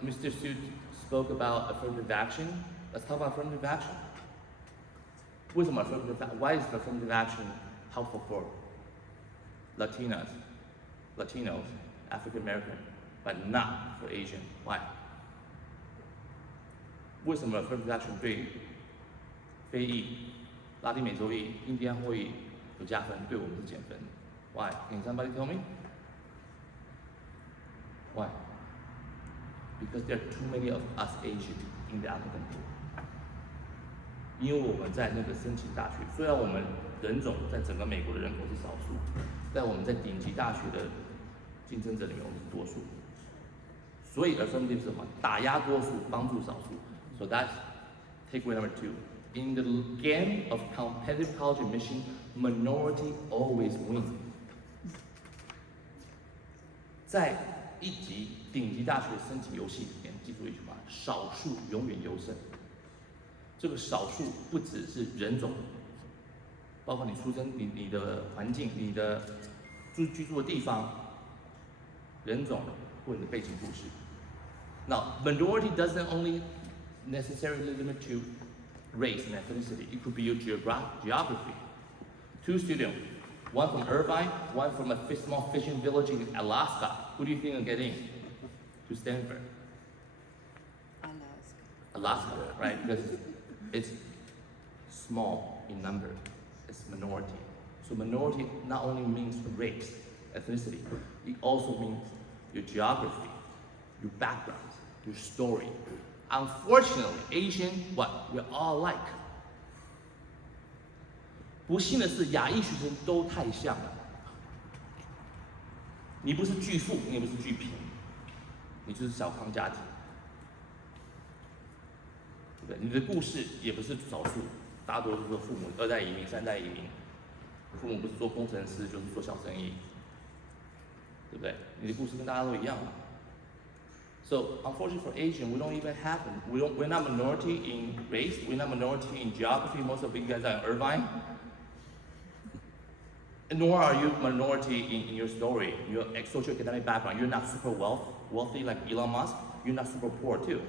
Mr. Sieu spoke about affirmative action. Let's talk about affirmative action. 为什么 Why is affirmative action helpful for Latinos, African American, but not for Asian? Why? 为什么 affirmative action 对非裔、拉丁美洲裔、印第安或裔有加分，对我们是减分 ？Why? Can somebody tell me? Why? Because there are too many of us Asian in the applicant pool. 因为我们在那个申请大学，虽然我们人种在整个美国的人口是少数，但我们在顶级大学的竞争者里面我们是多数。所以 affirmative 是什么？打压多数，帮助少数。So that's takeaway number 2. In the game of competitive college admission, minority always win. 在一级顶级大学申请游戏里面，记住一句话：少数永远优胜。这个少数不只是人种，包括你出生、你的环境、你的居住的地方、人种或你的背景故事。Now, minority doesn't only necessarily limit to race and ethnicity. It could be your geography. 2 students, one from Irvine, one from a small fishing village in Alaska. Who do you think will get in to Stanford? Alaska, right? Because it's small in number. It's minority. So minority not only means race, ethnicity, it also means your geography, your background, your story. Unfortunately, Asian, what? We're all alike. 不幸的是，亚裔学生都太像了。你不是巨富，你也不是巨贫，你就是小康家庭，对不对？你的故事也不是少数，大多数的父母2代移民、3代移民，父母不是做工程师就是做小生意，对不对？你的故事跟大家都一样嘛。So unfortunately for Asian, we don't even have them. We're not minority in race. We're not minority in geography. Most of you guys are in Irvine. Nor are you minority in your story, your socioeconomic background. You're not super wealthy like Elon Musk. You're not super poor too.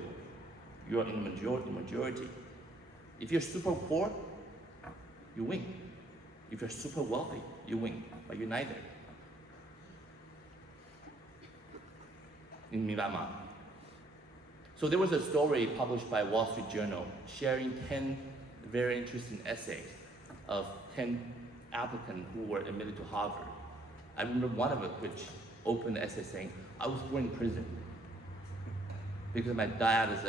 You're in the majority. If you're super poor, you win. If you're super wealthy, you win. But you're neither. 你明白吗？ So there was a story published by Wall Street Journal sharing 10 very interesting essays of 10 applicants who were admitted to Harvard. I remember one of it which opened the essay saying, I was born in prison. Because my dad is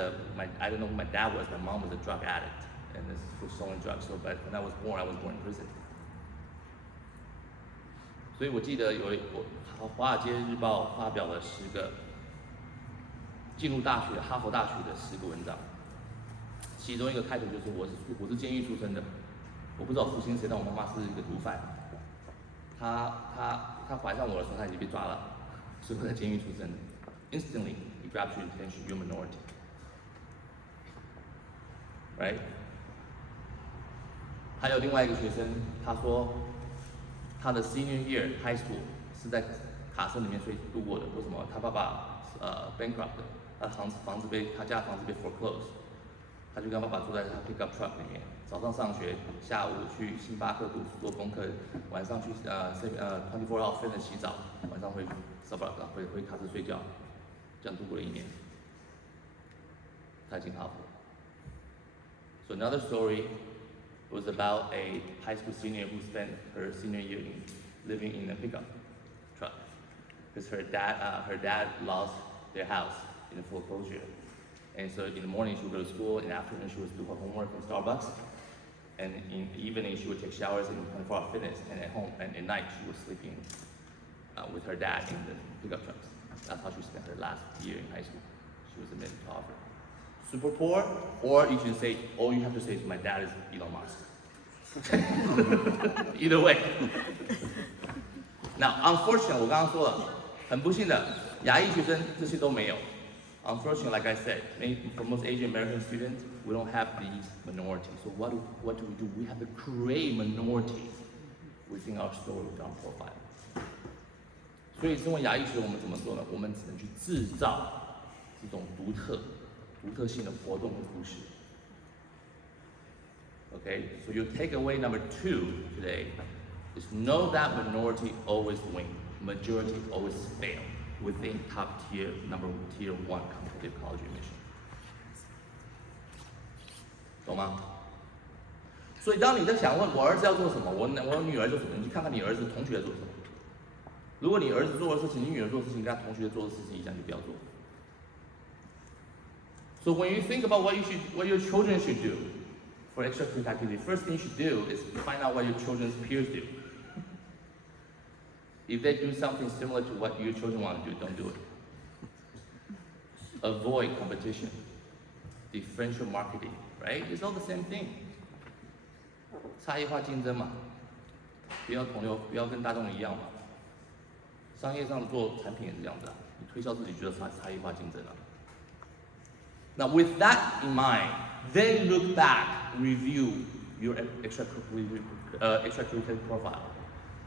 I don't know who my dad was, my mom was a drug addict and was selling drugs. So but when I was born in prison. 所以我记得华尔街日报发表了10个进入哈佛大学的10个文章，其中一个开头就是我是监狱出身的，我不知道父亲是谁，但我妈妈是一个毒贩，她怀上我的时候，她已经被抓了，是我在监狱出生的。Instantly, he grabs your attention, you're minority, right? 还有另外一个学生，他说他的 senior year high school 是在卡车里面度过的，为什么？他爸爸bankrupt 的。他家房子被 foreclosed， 他就跟爸爸住在他 pickup truck 里面，早上上学，下午去星巴克做功课，晚上去24 hour fitness 洗澡，晚上回卡车睡觉，这样度过了1年。他进哈佛。So another story was about a high school senior who spent her senior year living in a pickup truck because her dad lost their house in foreclosure. And so in the morning she would go to school, in the afternoon she would do her homework in Starbucks, and in the evening she would take showers in 24-hour fitness, and at home and at night she was sleeping with her dad in the pickup trucks. That's how she spent her last year in high school. She was admitted to Harvard. Super poor, or you should say, all you have to say is my dad is Elon Musk. Either way. Now, unfortunately, 我刚刚说了，很不幸的，亚裔学生这些都没有。Unfortunately, like I said, for most Asian American students, we don't have these minorities. So what do we do? We have to create minorities within our story, within our profile. 所以身为亚裔学，我们怎么做呢？我们只能去制造这种独特性的活动和故事。Okay, so your takeaway number 2 today is know that minority always win, majority always fail within top tier, tier 1 competitive college admission. 懂吗？所以当你在想问我儿子要做什么，我女儿做什么，你去看看你儿子同学做什么。如果你儿子做的事情，你女儿做的事情跟他同学做的事情一样，就不要做。So when you think about what your children should do for extracurricular activity, first thing you should do is find out what your children's peers do. If they do something similar to what your children want to do, don't do it. Avoid competition. Differential marketing, right? It's all the same thing. 差异化竞争嘛，不要同流，不要跟大众一样嘛。商业上做产品也是这样子啊，你推销自己觉得差异化竞争啊。Now with that in mind, then look back, review your extracurricular profile,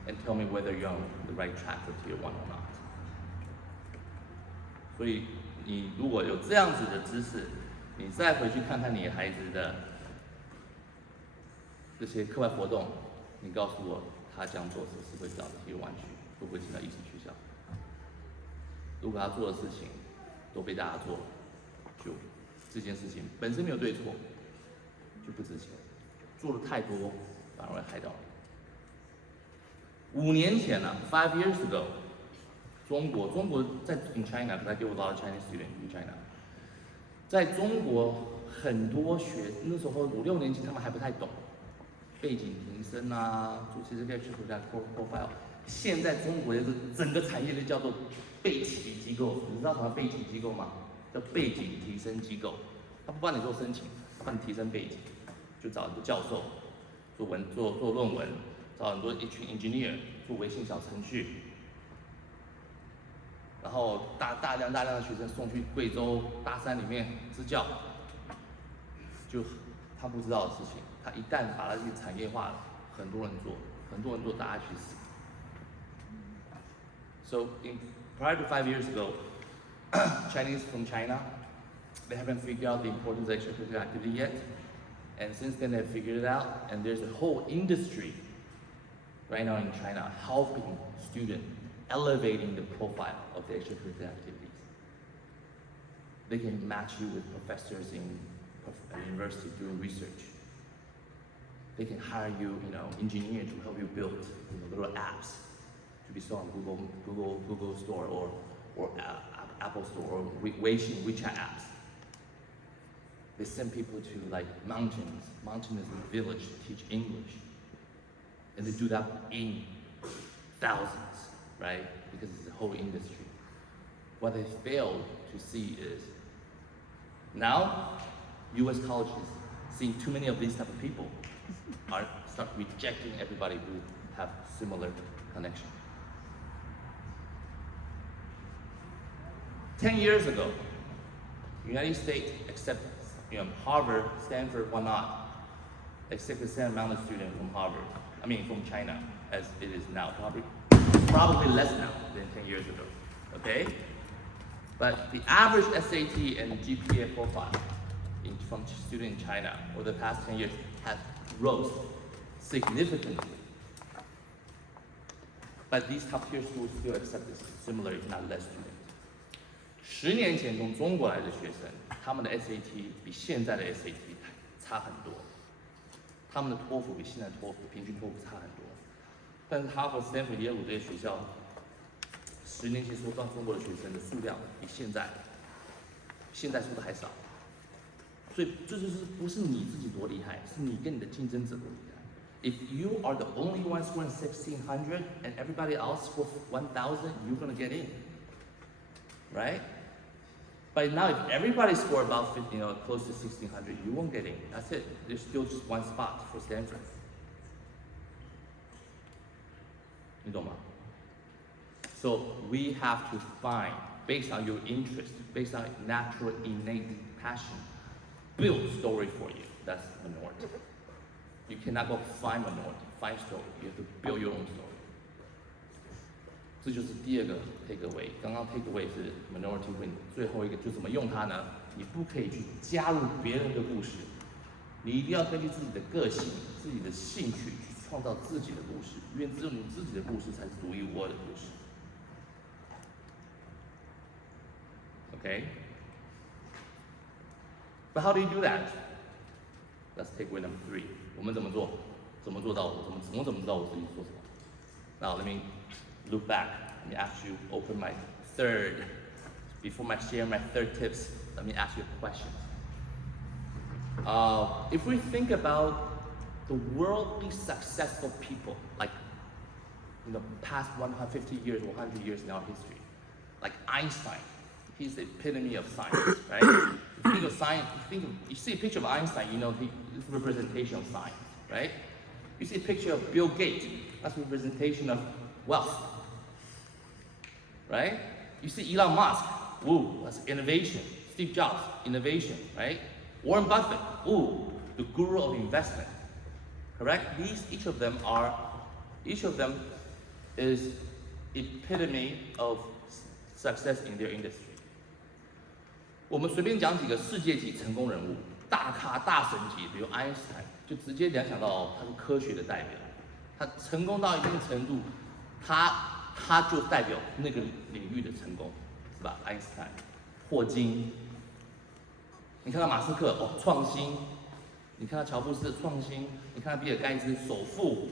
and tell me whether you're on the right track for tier 1 or not. 所以你如果有这样子的知识，你再回去看看你孩子的这些课外活动，你告诉我他这样做是不是会到Tier 1去，会不会进到艺术学校？如果他做的事情都被大家做，就这件事情本身没有对错，就不值钱。做的太多，反而会害到你。5年前呢，5 years ago， 中国在 in China， because I deal with a lot of Chinese students in China， 在中国很多那时候5、6年级他们还不太懂背景提升啊，做其实可以去国家 profile。现在中国的整个产业就叫做背提机构，你知道什么背提机构吗？叫背景提升机构，他不帮你做申请，他帮你提升背景，就找很多教授做论文，找很多一群 engineer 做微信小程序，然后大量的学生送去贵州大山里面支教，就他不知道的事情，他一旦把它这个产业化了，很多人做，大家去死。So prior to 5 years ago, Chinese from China, they haven't figured out the importance of extracurricular activity yet. And since then they've figured it out, and there's a whole industry right now in China helping students, elevating the profile of the extracurricular activities. They can match you with professors in university doing research. They can hire you, engineer to help you build, little apps to be sold on Google Store or Apple Store or WeChat apps. They send people to like mountainous village to teach English. And they do that in thousands, right? Because it's a whole industry. What they fail to see is now US colleges, seeing too many of these type of people, start rejecting everybody who have similar connection. 10 years ago, United States accepted Harvard, Stanford, whatnot, accept the same amount of students from from China as it is now. Probably less now than 10 years ago, okay? But the average SAT and GPA profile from students in China over the past 10 years has rose significantly. But these top tier schools still accept this similar, if not less students. 10年前从中国来的学生，他们的 SAT 比现在的 SAT 差很多，他们的托福比现在托福平均托福差很多。但是哈佛、斯坦福、耶鲁这些学校，10年前收到中国的学生的数量比现在收的还少。所以这就是不是你自己多厉害，是你跟你的竞争者多厉害。If you are the only one scoring 1600 and everybody else scores 1000, you're gonna get in, right? But now, if everybody score about close to 1600, you won't get in. That's it. There's still just one spot for Stanford. 你懂吗？ So we have to find, based on your interest, based on natural innate passion, build story for you. That's minority. You cannot go find minority, find story. You have to build your own story. 这就是第二个 takeaway。刚刚 takeaway 是 minority win， 最后一个就怎么用它呢？你不可以去加入别人的故事，你一定要根据自己的个性、自己的兴趣去创造自己的故事，因为只有你自己的故事才是独一无二的故事。Okay? But how do you do that? That's takeaway number 3. 我们怎么做？怎么做到？我怎么知道我自己做什么？ Now let me look back. Let me ask you, open my third. Before I share my third tips, let me ask you a question. If we think about the worldly successful people, like past 150 years, 100 years in our history, like Einstein, he's the epitome of science, right? You think of science, you see a picture of Einstein, it's a representation of science, right? You see a picture of Bill Gates, that's a representation of wealth, right? You see Elon Musk, ooh, that's innovation. Steve Jobs, innovation, right? Warren Buffett, ooh, the guru of investment, correct? Each of them is epitome of success in their industry. 我们随便讲几个世界级成功人物，大咖、大神级，比如爱因斯坦，就直接联想到他是科学的代表。他成功到一定程度，他就代表那个领域的成功，是吧？爱因斯坦、霍金，你看到马斯克哦，创新；你看到乔布斯创新；你看到比尔盖茨首富；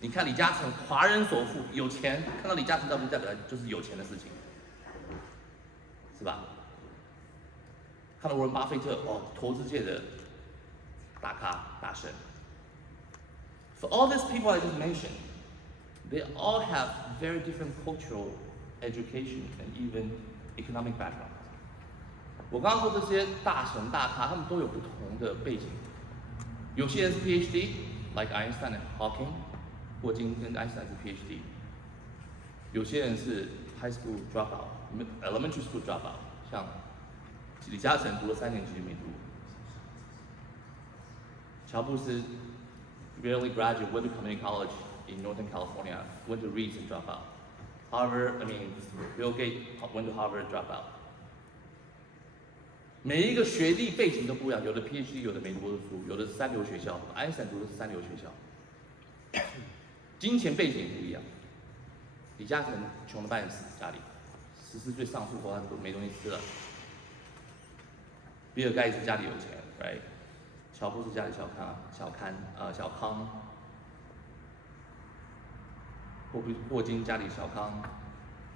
你看李嘉诚华人首富，有钱。看到李嘉诚代表就是有钱的事情，是吧？看到沃伦巴菲特哦，投资界的大咖大神。For all these people I just mentioned, they all have very different cultural, education, and even economic backgrounds. 我刚刚说这些大神大咖，他们都有不同的背景。有些人是 PhD，like Einstein and Hawking， 霍金跟爱因斯坦是 PhD。有些人是 high school dropout，elementary school dropout， 像李嘉诚读了3年级就没读。乔布斯 barely graduated, went to community college in Northern California, went to Regents and dropped out. Bill Gates went to Harvard and dropped out. 每一个学历背景都不一样，有的 PhD， 有的没读过书，有的是三流学校，爱因斯坦读的是3流学校。金钱背景也不一样，李嘉诚穷得半死，家里14岁上诉后他都没东西吃了。比尔盖茨家里有钱 ，right？ 乔布斯家里小康，霍金家里小康，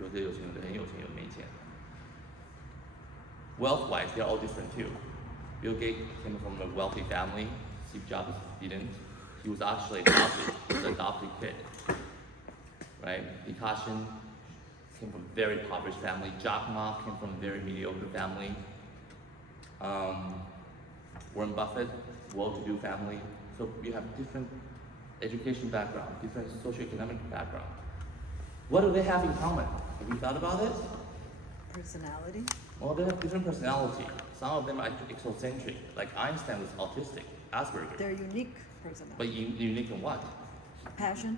有的有钱，有的很有钱，有的没钱。Wealth-wise, they're all different too. Bill Gates came from a wealthy family. Steve Jobs didn't. He was actually adopted. He was an adopted kid, right? Li Ka-shing came from a very impoverished family. Jack Ma came from a very mediocre family. Warren Buffett, well-to-do family. So you have different education background, different socioeconomic background. What do they have in common? Have you thought about it? Personality? Well, they have different personality. Some of them are eccentric, like Einstein was autistic, Asperger. They're unique personality. But unique in what? Passion?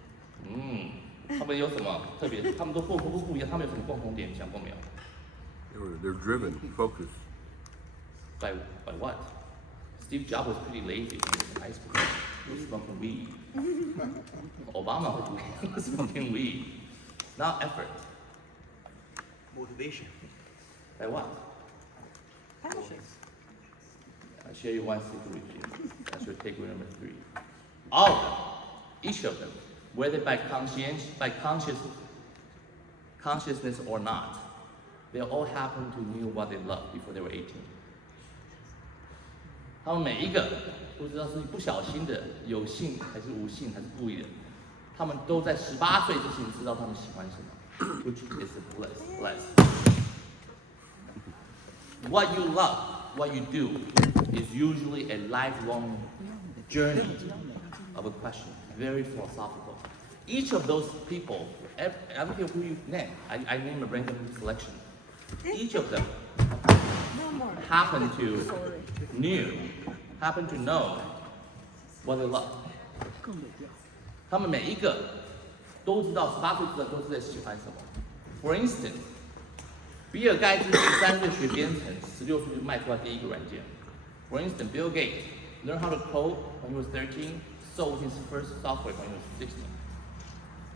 他们有什么特别？他们都不一样，他们有什么共同点？想过没有 They're driven, focused. By what? Steve Jobs was pretty lazy when he was in high school. He was smoking weed. Obama was smoking weed. Not effort. Motivation. By what? Passion. I'll share you one secret with you. That's your takeaway number 3. All of them, each of them, whether by consciousness or not, they all happen to know what they love before they were 18. 他们每一个不知道是不小心的、有幸还是无幸还是故意的，他们都在18岁之前知道他们喜欢什么 ，which is a bless. What you love, what you do, is usually a lifelong journey of a question, very philosophical. Each of those people, I don't care who you name, I name a random selection. Each of them happen to know what they love. 他们每一个都知道18岁之前都是在喜欢什么。For instance, 比尔盖茨13岁学编程，16岁就卖出来第一个软件。For instance, Bill Gates learned how to code when he was 13, sold his first software when he was 16.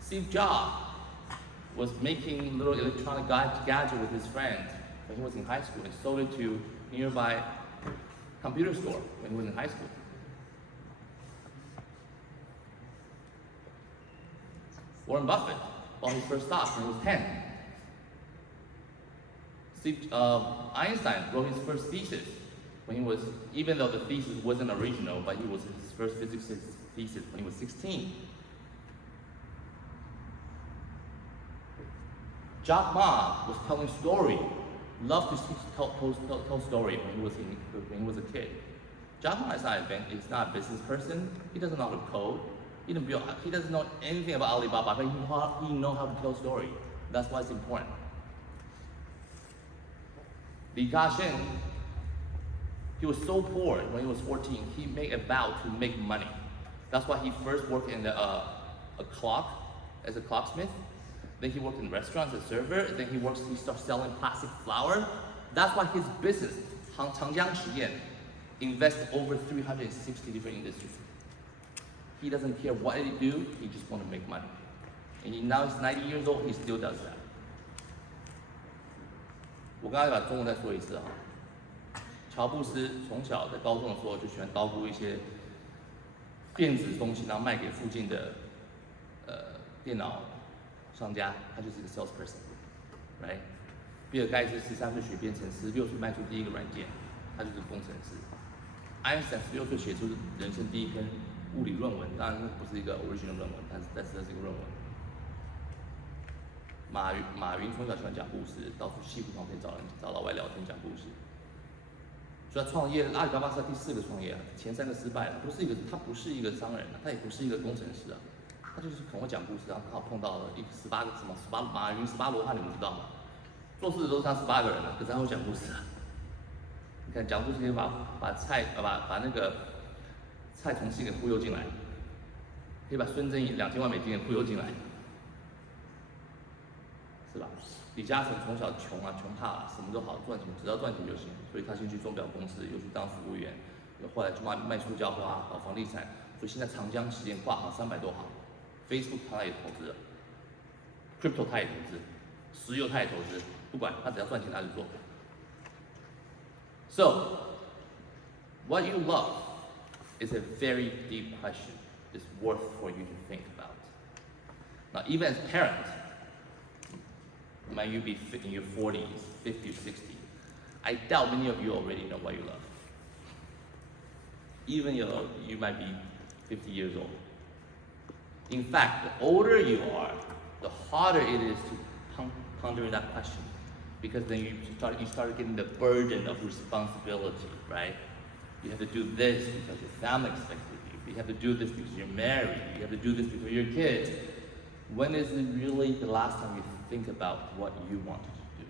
Steve Jobs was making little electronic gadget with his friends when he was in high school and sold it to nearby computer store when he was in high school. Warren Buffett bought his first stock when he was 10. Einstein wrote his first thesis when he was, even though the thesis wasn't original, but he was his first physics thesis when he was 16. Jack Ma was telling story, loved to tell story when he was a kid. Jack Ma is not a business person. He doesn't know how to code. He doesn't know anything about Alibaba, but he knows how to tell story. That's why it's important. Li Ka-shing, he was so poor when he was 14, he made a vow to make money. That's why he first worked in a clock, as a clocksmith. Then he worked in restaurants as a server. Then he started selling plastic flour. That's why his business 长江实验 invests over 360 different industries. He doesn't care what they do, he just want to make money. And now he's 90 years old, he still does that. 我刚才把中文再说一次啊。乔布斯从小在高中的时候就喜欢捣鼓一些电子东西，然后卖给附近的电脑商家，他就是一个 salesperson，right？ 比尔盖茨13岁学编程师，6岁卖出第一个软件，他就是工程师。爱因斯坦16岁写出人生第一篇物理论文，当然不是一个 original 论文，但是这是一个论文。马云从小喜欢讲故事，到处戏骨旁边找老外聊天讲故事。所以他创业，阿里巴巴是他第4个创业啊，前3个失败了。他不是一个商人啊，他也不是一个工程师啊，他就是很会讲故事，然后刚好碰到了一个18个马云18罗汉，你们知道吗？做事都是他18个人啊，可是他会讲故事啊。你看讲故事可以把那个蔡崇信给忽悠进来，可以把孙正义2000万美金给忽悠进来。是吧？李嘉诚从小穷啊，穷怕啊，什么都好赚钱，只要赚钱就行。所以他先去钟表公司，又去当服务员，后来去卖塑胶花，搞房地产。所以现在长江实验挂行300多行 ，Facebook 他也投资了 ，Crypto 他也投资，石油他也投资，不管他只要赚钱他就做。So, what you love is a very deep question. It's worth for you to think about. Now, even as parents. Might you be in your 40s, 50s, 60s? I doubt many of you already know what you love. Even you might be 50 years old. In fact, the older you are, the harder it is to ponder that question, because then you start getting the burden of responsibility, right? You have to do this because your family expects of you. You have to do this because you're married. You have to do this because your kids. When is it really the last time you think about what you wanted to do?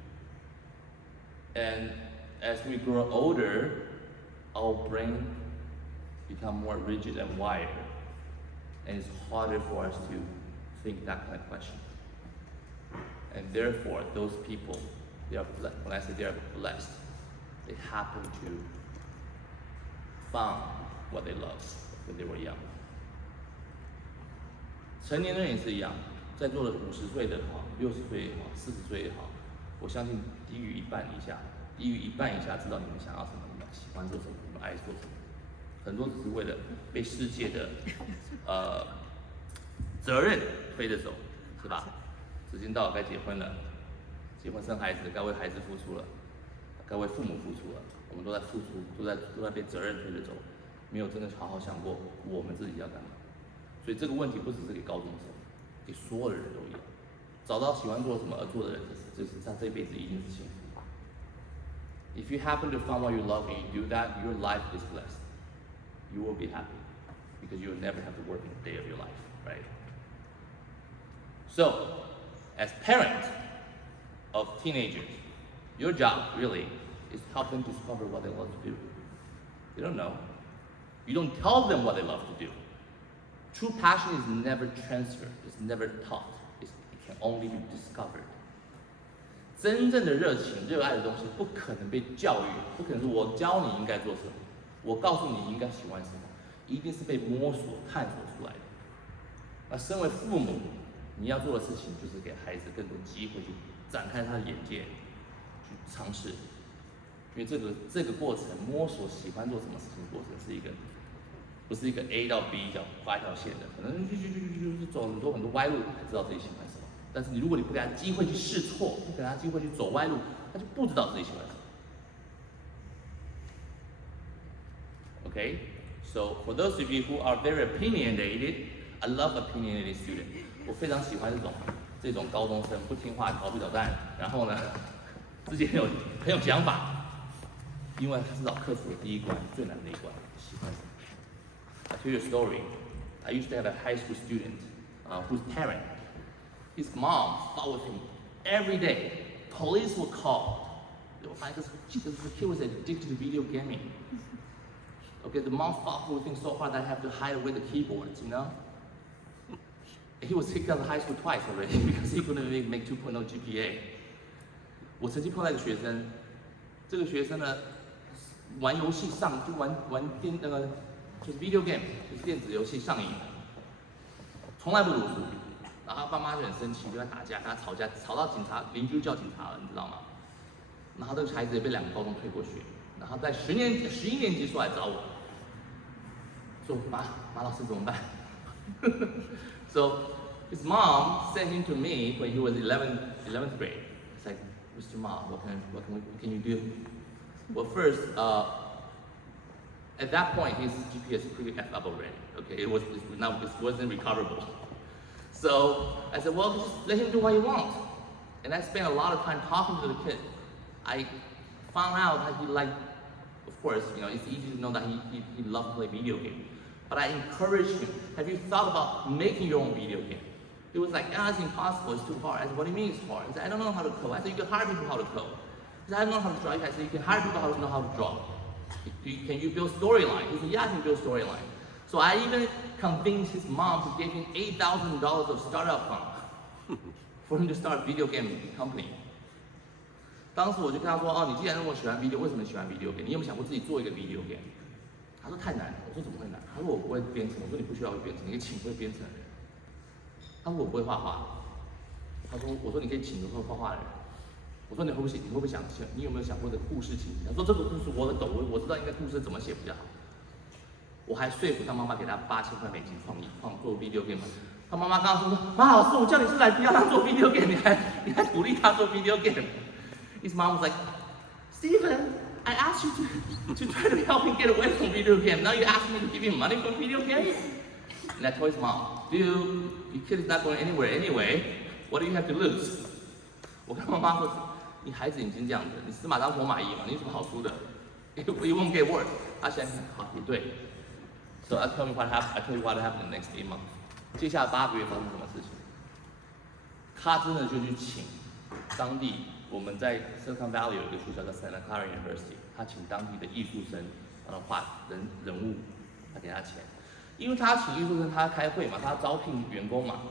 And as we grow older, our brain become more rigid and wired, and it's harder for us to think that kind of question. And therefore, those people, when I say they are blessed, they happen to found what they loved when they were young. 成年人也是一样，在座的50岁的也好，60岁也好，40岁也好，我相信低于一半以下知道你们想要什么，你们喜欢做什么，你们爱做什么。很多只是为了被世界的责任推着走，是吧？时间到了，该结婚了，结婚生孩子，该为孩子付出了，该为父母付出了。我们都在付出，都在被责任推着走，没有真的好好想过我们自己要干嘛。所以这个问题不只是给高中生，给所有的人都一样。找到喜欢做什么而做的人，这是他这辈子一定是幸福。If you happen to find what you love and you do that, your life is blessed. You will be happy because you will never have to work a day of your life, right? So, as parents of teenagers, your job really is to help them discover what they love to do. They don't know. You don't tell them what they love to do. True passion is never transferred. It's never taught. It can only be discovered. 真正的热情、热爱的东西不可能被教育，不可能是我教你应该做什么，我告诉你应该喜欢什么，一定是被摸索、探索出来的。那身为父母，你要做的事情就是给孩子更多机会去展开他的眼界，去尝试。因为这个过程摸索喜欢做什么事情的过程不是一个 A 到 B 叫画一条线的，可能就走很多歪路才知道自己喜欢什么。但是如果你不给他机会去试错，不给他机会去走歪路，他就不知道自己喜欢什么。Okay, so for those of you who are very opinionated, I love opinionated students. 我非常喜欢这种高中生不听话、调皮捣蛋，然后呢，自己很有想法，因为他知道克服了第一关最难的一关，喜欢什么。I tell you a story. I used to have a high school student whose parent, his mom, fought with him every day. Police were called. They were finding because the kid was addicted to video gaming. Okay, the mom fought with him so hard that I have to hide away the keyboards, you know? He was kicked out of high school twice already because he couldn't even make 2.0 GPA. 我曾经碰到一个学生，这个学生呢玩游戏就玩就是 video game， 就是电子游戏上瘾，从来不读书。然后他爸妈就很生气，就在打架，跟他吵架，吵到邻居叫警察了，你知道吗？然后这个孩子也被2个高中推过去，然后在11年级说来找我，说马老师怎么办？So his mom sent him to me when he was 11th grade. It's like, Mr. Ma, what can you do? Well, first, at that point, his GPA is pretty F up already. Okay, it wasn't recoverable. So I said, well, just let him do what he wants. And I spent a lot of time talking to the kid. I found out that he liked, of course, it's easy to know that he loved to play video games. But I encouraged him. Have you thought about making your own video game? He was like, it's impossible, it's too hard. I said, what do you mean it's hard? He said, I don't know how to code. I said, you can hire people how to code. He said, I don't know how to draw. I said, you can hire people how to know how to draw. Can you build storyline? He said, yeah, I can build storyline. So I even convinced his mom to give him $8,000 of startup fund for him to start a video game company. 当时我就跟他说，你既然那么喜欢 video， 为什么喜欢 video game？ 你有没有想过自己做一个 video game？ 他说太难了。我说怎么会难？他说我不会编程。我说你不需要会编程，你可以请会编程的人。他说我不会画画。我说你可以请会画画的人。我说你会不会想，你有没有想过这个故事情节？他说这个故事我很懂，我知道应该故事怎么写比较好。我还说服他妈妈给他$8000创做 video game。他妈妈刚刚说，马老师，我叫你是来不要他做 video game， 你还鼓励他做 video game。His mom was like, Stephen, I asked you to try to help him get away from video game. Now you ask me to give him money for video game? And I told his mom, dude, your kid is not going anywhere anyway. What do you have to lose? 我跟妈妈说，你孩子已经这样子，你死马当活马医嘛，你有什么好输的 ？It won't get worse. 他现在好也对。So I tell you what happened in the next 8 months. 接下来8个月发生什么事情？他真的就去请当地。我们在 Silicon Valley 有一个学校叫 Conservatory University， 他请当地的艺术生帮他画人物，他给他钱，因为他请艺术生，他开会嘛，他招聘员工嘛，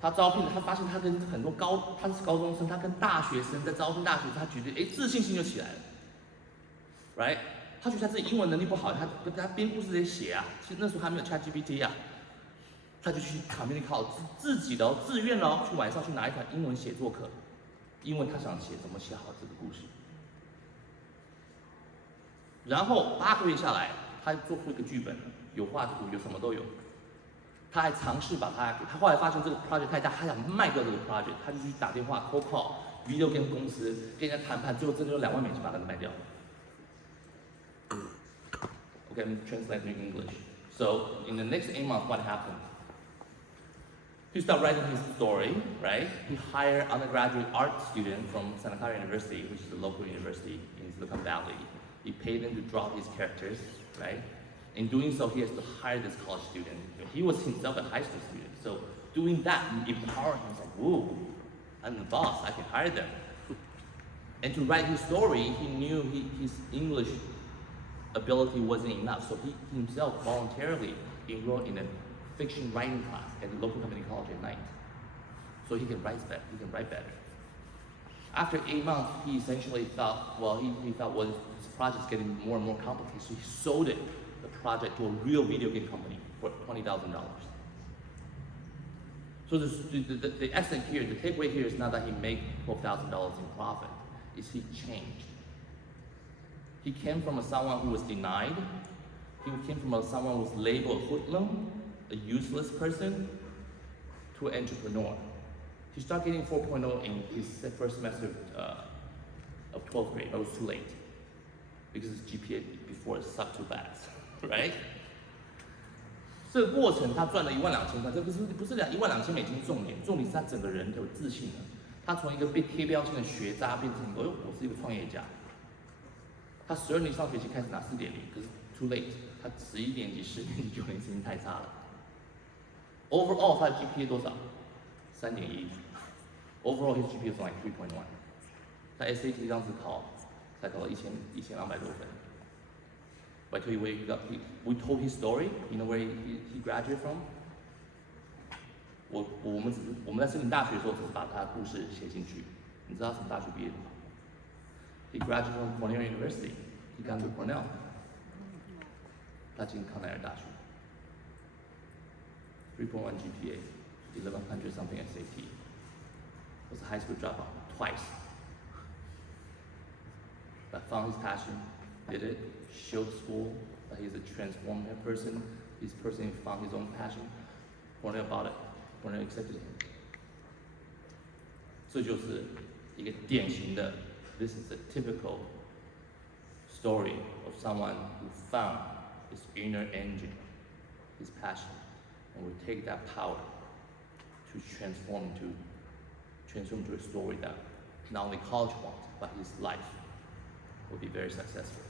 他发现他跟很多他是高中生，他跟大学生在招聘大学，他觉得自信心就起来了 ，right？ 他觉得他自己英文能力不好，他编故事得写啊，其实那时候还没有 ChatGPT 啊，他就去 community college 自己的自愿去晚上去拿一堂英文写作课。因为他想怎么写好这个故事，然后8个月下来，他做出一个剧本，有画图，有什么都有。他还尝试他后来发现这个 project 太大，他想卖掉这个 project， 他就去打电话 cold call video game 公司，跟人家谈判，最后真的用$2万把它卖掉。Okay, I'm translating English. So in the next 8 months, what happened? He started writing his story, right? He hired undergraduate art students from Santa Clara University, which is a local university in Silicon Valley. He paid them to draw his characters, right? In doing so, he has to hire this college student. He was himself a high school student, so doing that empowered him. He's like, whoa, I'm the boss, I can hire them. And to write his story, he knew his English ability wasn't enough, so he himself voluntarily enrolled in a fiction writing class at the local community college at night, so he can write better. After 8 months, he essentially thought, his project's getting more and more complicated, so he sold the project to a real video game company for $20,000. So the essence here, the takeaway here is not that he made $12,000 in profit, is he changed. He came from someone who was denied, he came from someone who was labeled a hoodlum, a useless person, to an entrepreneur. He started getting 4.0 in his first semester of 12th grade, but it was too late because his GPA before sucked too bad, right? 这个过程他赚了12000块，这不是$12000重点，重点是他整个人有自信了。他从一个被贴标签的学渣变成我是一个创业家。他12年上学期开始拿4.0，可是 too late， 他11年级、10年级、9年级太差了。Overall 他的 GPA 多少？3.1。Overall his GPA was like 3.1。他 SAT 当时才考了1200多分。But I tell you where he got. We told his story. You know where he graduated from? 我们在申请大学的时候，只是把他的故事写进去。你知道什么大学毕业的吗？He graduated from Cornell University. He got to Cornell. 他进康奈尔大学，3.1 GPA, 1100 something SAT. Was a high school dropout twice. But found his passion, did it, showed school that he's a transformed person. This person found his own passion, learned about it, learned accepted him. 这就是一个典型的 This is a typical story of someone who found his inner engine, his passion, and will take that power to transform to a story that not only college wants, but his life will be very successful.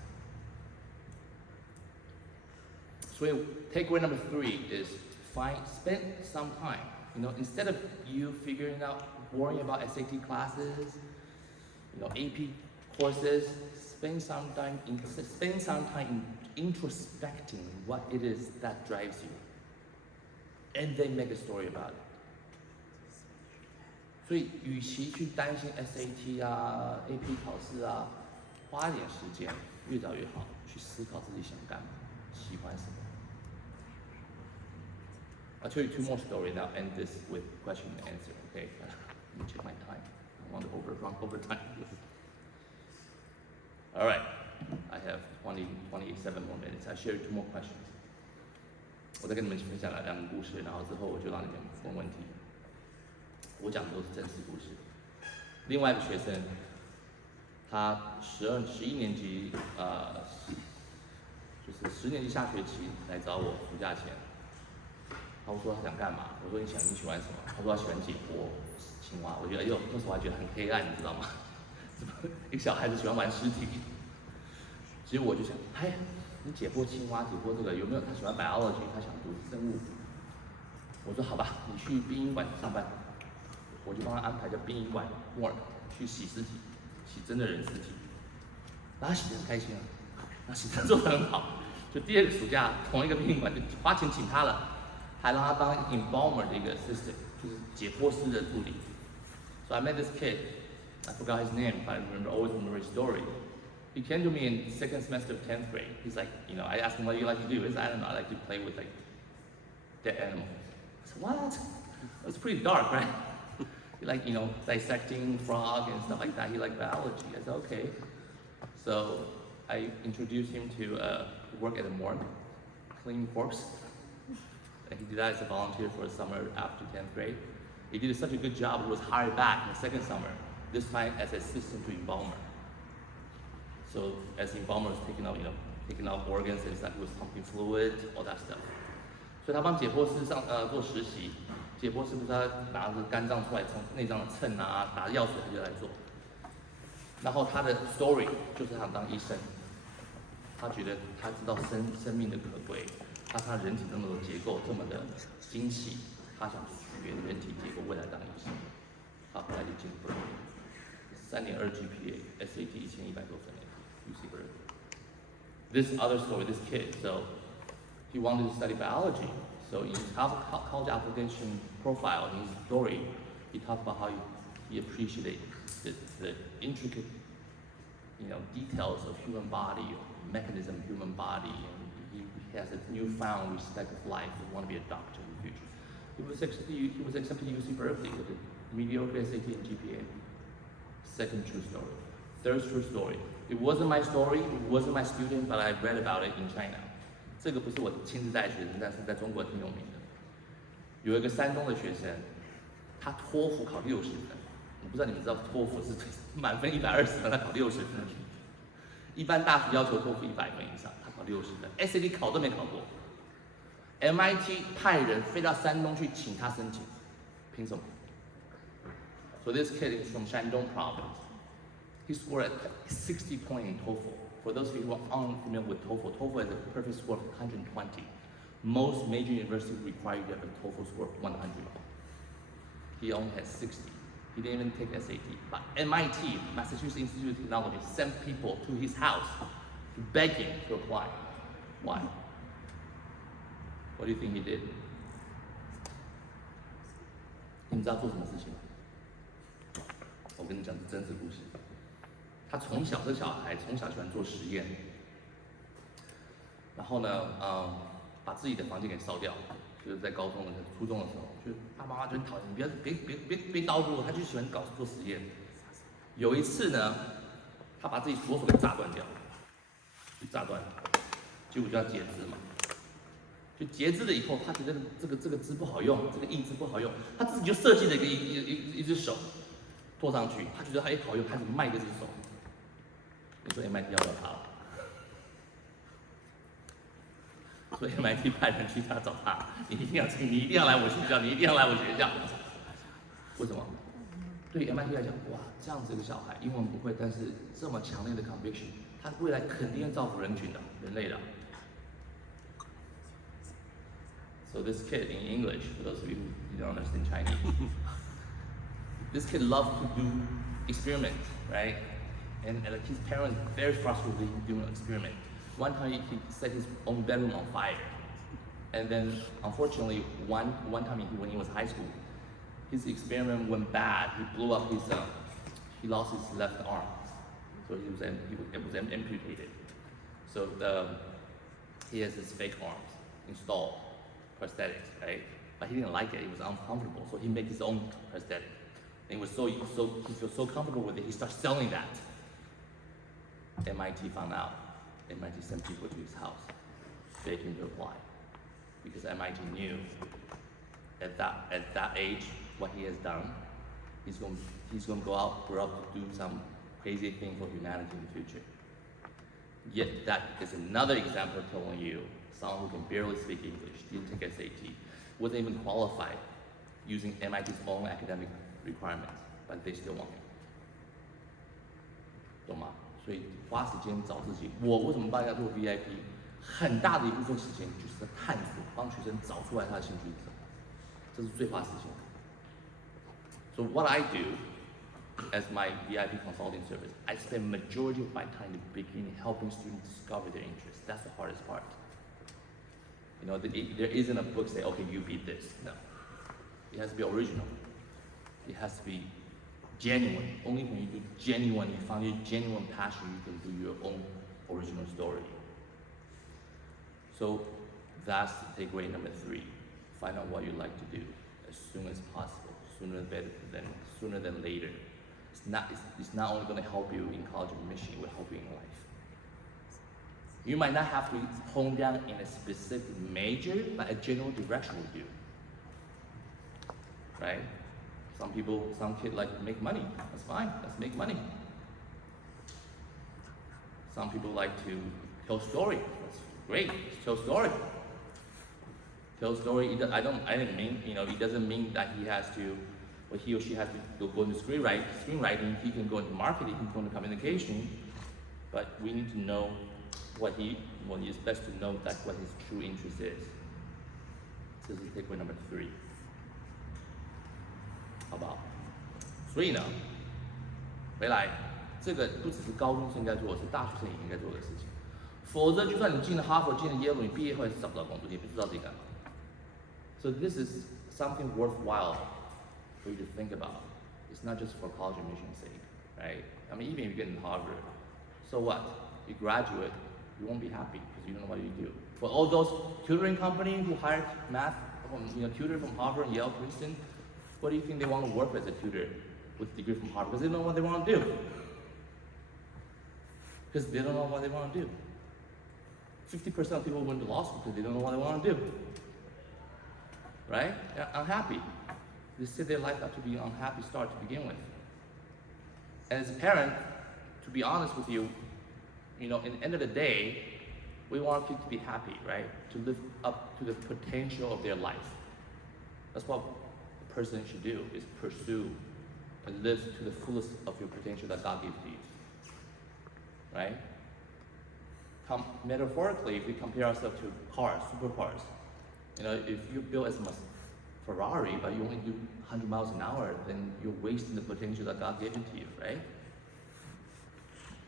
So takeaway number 3 is spend some time. Instead of you figuring out, worrying about SAT classes, AP courses, spend some time introspecting what it is that drives you, and then make a story about it. 所以，与其去担心 SAT 啊、AP 考试啊，花一点时间，越早越好，去思考自己想干嘛，喜欢什么。I'll tell you 2 more stories now. End this with question and answer. Okay? Let me check my time. I want to run over time. All right. I have 27 more minutes. I share 2 more questions. 我再跟你们分享2个故事，然后之后我就让你们问问题。我讲的都是真实故事。另外一个学生，他11年级，就是10年级下学期来找我，暑假前。他说他想干嘛？我说你喜欢什么？他说他喜欢解剖青蛙。我觉得那时候还觉得很黑暗，你知道吗？怎么一个小孩子喜欢玩尸体？其实我就想，你解剖青蛙，解剖这个有没有他喜欢 biology， 他想读生物？我说好吧，你去殡仪馆上班，我就帮他安排叫殡仪馆 work 去洗尸体，洗真的人尸体，然后他洗得很开心啊，他洗得做得很好。就第2个暑假，同一个殡仪馆就花钱请他了。还让他当 embalmer 的一个 assistant， 就是解剖师的助理。So I met this kid. I forgot his name, but I always remember his story. He came to me in 2nd semester of 10th grade. He's like, I asked him, what do you like to do? He said, I don't know, I like to play with dead animals. I said, what? It's pretty dark, right? He like, dissecting frog and stuff like that. He liked biology. I said, okay. So I introduced him to work at a morgue, cleaning corpse. And he did that as a volunteer for a summer after 10th grade. He did such a good job, he was hired back in the 2nd summer, this time as assistant to embalmer. So as the embalmer was taking out organs and stuff, he was pumping fluid, all that stuff. 所以他帮解剖师做实习，解剖师不是他拿着肝脏出来从内脏的秤啊，打药水他就来做。然后他的 story 就是他想当医生，他觉得他知道生命的可贵。他看人体那么多结构这么的精细，他想学人体结构，未来当医生。他后来就进入 3.2 GPA, SAT 1100多分 UC Berkeley. This other story, this kid, so he wanted to study biology. So in his college application profile, in his story, he talked about how he appreciated the intricate, details of human body, mechanism of human body. He has a newfound respect of life and want to be a doctor in the future. He was accepted to UC Berkeley with a mediocre SAT and GPA. 2nd true story. 3rd true story. It wasn't my story, it wasn't my student, but I read about it in China. 这个不是我亲自带学生，但是在中国挺有名的。有一个山东的学生，他托福考60分。我不知道你们知道托福是满分120分，他考60分。一般大学要求托福100分以上，他考60分 ，SAT 考都没考过。MIT 派人飞到山东去请他申请，凭什么 ？So this kid is from Shandong province. He scored at 60 points in TOEFL. For those of you who are unfamiliar with TOEFL, TOEFL is a perfect score of 120. Most major universities require you to have a TOEFL score of 100. He only had 60. He didn't even take SAT. But MIT, Massachusetts Institute of Technology, sent people to his house to beg him to apply. Why? What do you think he did? 你们知道做什么事情吗？我跟你讲真实故事。这小孩从小喜欢做实验，然后呢，把自己的房间给烧掉，就是在高中的初中的时候，就他妈妈就很讨厌，你不要别捣鼓我，他就喜欢做实验。有一次呢，他把自己左手给炸断掉，就炸断了，结果就要截肢嘛。就截肢了以后，他觉得这个肢不好用，这个义肢不好用，他自己就设计了一只手拖上去，他觉得他好用，开始卖这只手。你说 MIT 要不要他了？所以 MIT 派人去找他，你一定要来我学校，你一定要来我学校。为什么？对于 MIT 来讲，哇，这样子一个小孩，英文不会，但是这么强烈的 conviction， 他未来肯定要造福人群的，人类的。So this kid in English, for those of you who don't understand Chinese, this kid loved to do experiments, right? And like his parents very frustrated with him doing an experiment. One time he set his own bedroom on fire. And then unfortunately, one time when he was in high school, his experiment went bad. He blew up he lost his left arm. So it was amputated. So he has his fake arms installed, prosthetics, right? But he didn't like it, it was uncomfortable. So he made his own prosthetic. And he feels so comfortable with it, he started selling that. MIT found out. MIT sent people to his house, begging him to apply. Because MIT knew at that age what he has done, he's going to grow up to do some crazy thing for humanity in the future. Yet that is another example telling you someone who can barely speak English, didn't take SAT, wasn't even qualified using MIT's own academic requirements, but they still want him. 懂吗？所以花时间找自己，我为什么帮人家做 VIP？ 很大的一部分时间就是在探索，帮学生找出来他的兴趣是什么，这是最花时间的。So what I do as my VIP consulting service, I spend majority of my time in the beginning helping students discover their interests. That's the hardest part. You know, there isn't a book say, okay, you beat this. No, it has to be original. It has to be genuine. Only when you do genuine, you find your genuine passion, you can do your own original story. So that's takeaway number 3. Find out what you like to do as soon as possible, sooner than later. It's not only going to help you in college admission, it will help you in life. You might not have to hone down in a specific major, but a general direction will do. Right? Some kids like to make money. That's fine. Let's make money. Some people like to tell story. That's great. Let's tell story. Tell story. I didn't mean, it doesn't mean that he has to, or he or she has to go into screenwriting. He can go into marketing. He can go into communication. But we need to know it's best to know that what his true interest is. This is takeaway number 3. 好不好？所以呢，回来这个不只是高中生应该做的事，大学生也应该做的事情。否则，就算你进了哈佛、进了耶鲁，你毕业后也是找不到工作，你也不知道自己干嘛。So this is something worthwhile for you to think about. It's not just for college admission's sake, right? I mean, even if you get in Harvard, so what? You graduate, you won't be happy because you don't know what you do. For all those tutoring companies who hire math, tutor from Harvard, Yale, Princeton. What do you think they want to work as a tutor with a degree from Harvard? Because they don't know what they want to do. Because they don't know what they want to do. 50% of people went to law school because they don't know what they want to do. Right? They're unhappy. They set their life up to be an unhappy start to begin with. And as a parent, to be honest with you, in the end of the day, we want people to be happy, right? To live up to the potential of their life. That's what person should do, is pursue and live to the fullest of your potential that God gives to you. Right? Metaphorically, if we compare ourselves to cars, supercars, if you build as much Ferrari, but you only do 100 miles an hour, then you're wasting the potential that God gave it to you, right?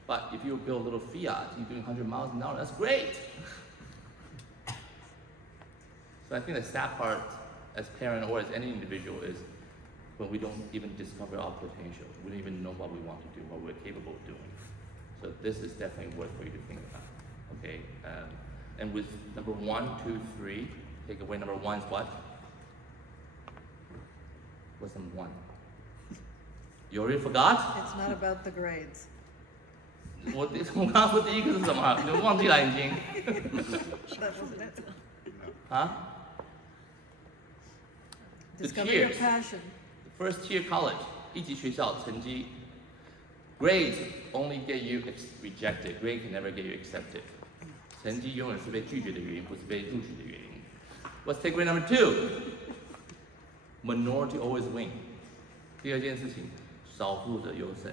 But if you build a little Fiat, you're doing 100 miles an hour, that's great! So I think the sad part as parent or as any individual is when we don't even discover our potential. We don't even know what we want to do, what we're capable of doing. So this is definitely worth for you to think about, okay? And with number 1, 2, 3, take away number 1 is what? What's number 1? You already forgot? It's not about the grades. 我刚刚说第一个是什么？你们忘记了已经？ That wasn't it. 啊 The Discover your tiers. passion. First tier college, 一级学校成绩 grades only get you rejected. Grade can never get you accepted. 成绩永远是被拒绝的原因，不是被录取的原因。Let's take grade number 2. Minority always win. 第二件事情，少数者优胜。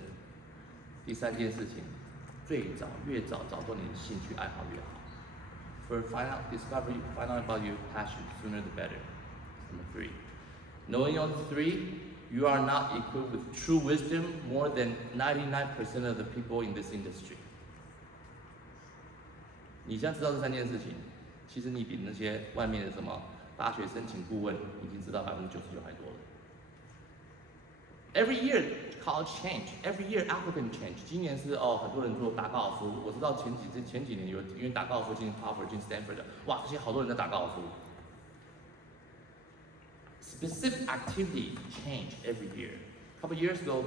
第三件事情，越早找到你的兴趣爱好越好。First, find out about your passion sooner the better. Number 3. Knowing all 3, you are not equipped with true wisdom more than 99% of the people in this industry. 你现在知道这3件事情，其实你比那些外面的什么大学申请顾问已经知道99%还多了。Every year college change, every year applicant change. 今年是很多人做打高尔夫，我知道前几年有因为打高尔夫进 Harvard 进 Stanford 的，哇，这些好多人在打高尔夫。Specific activity change every year. A couple years ago,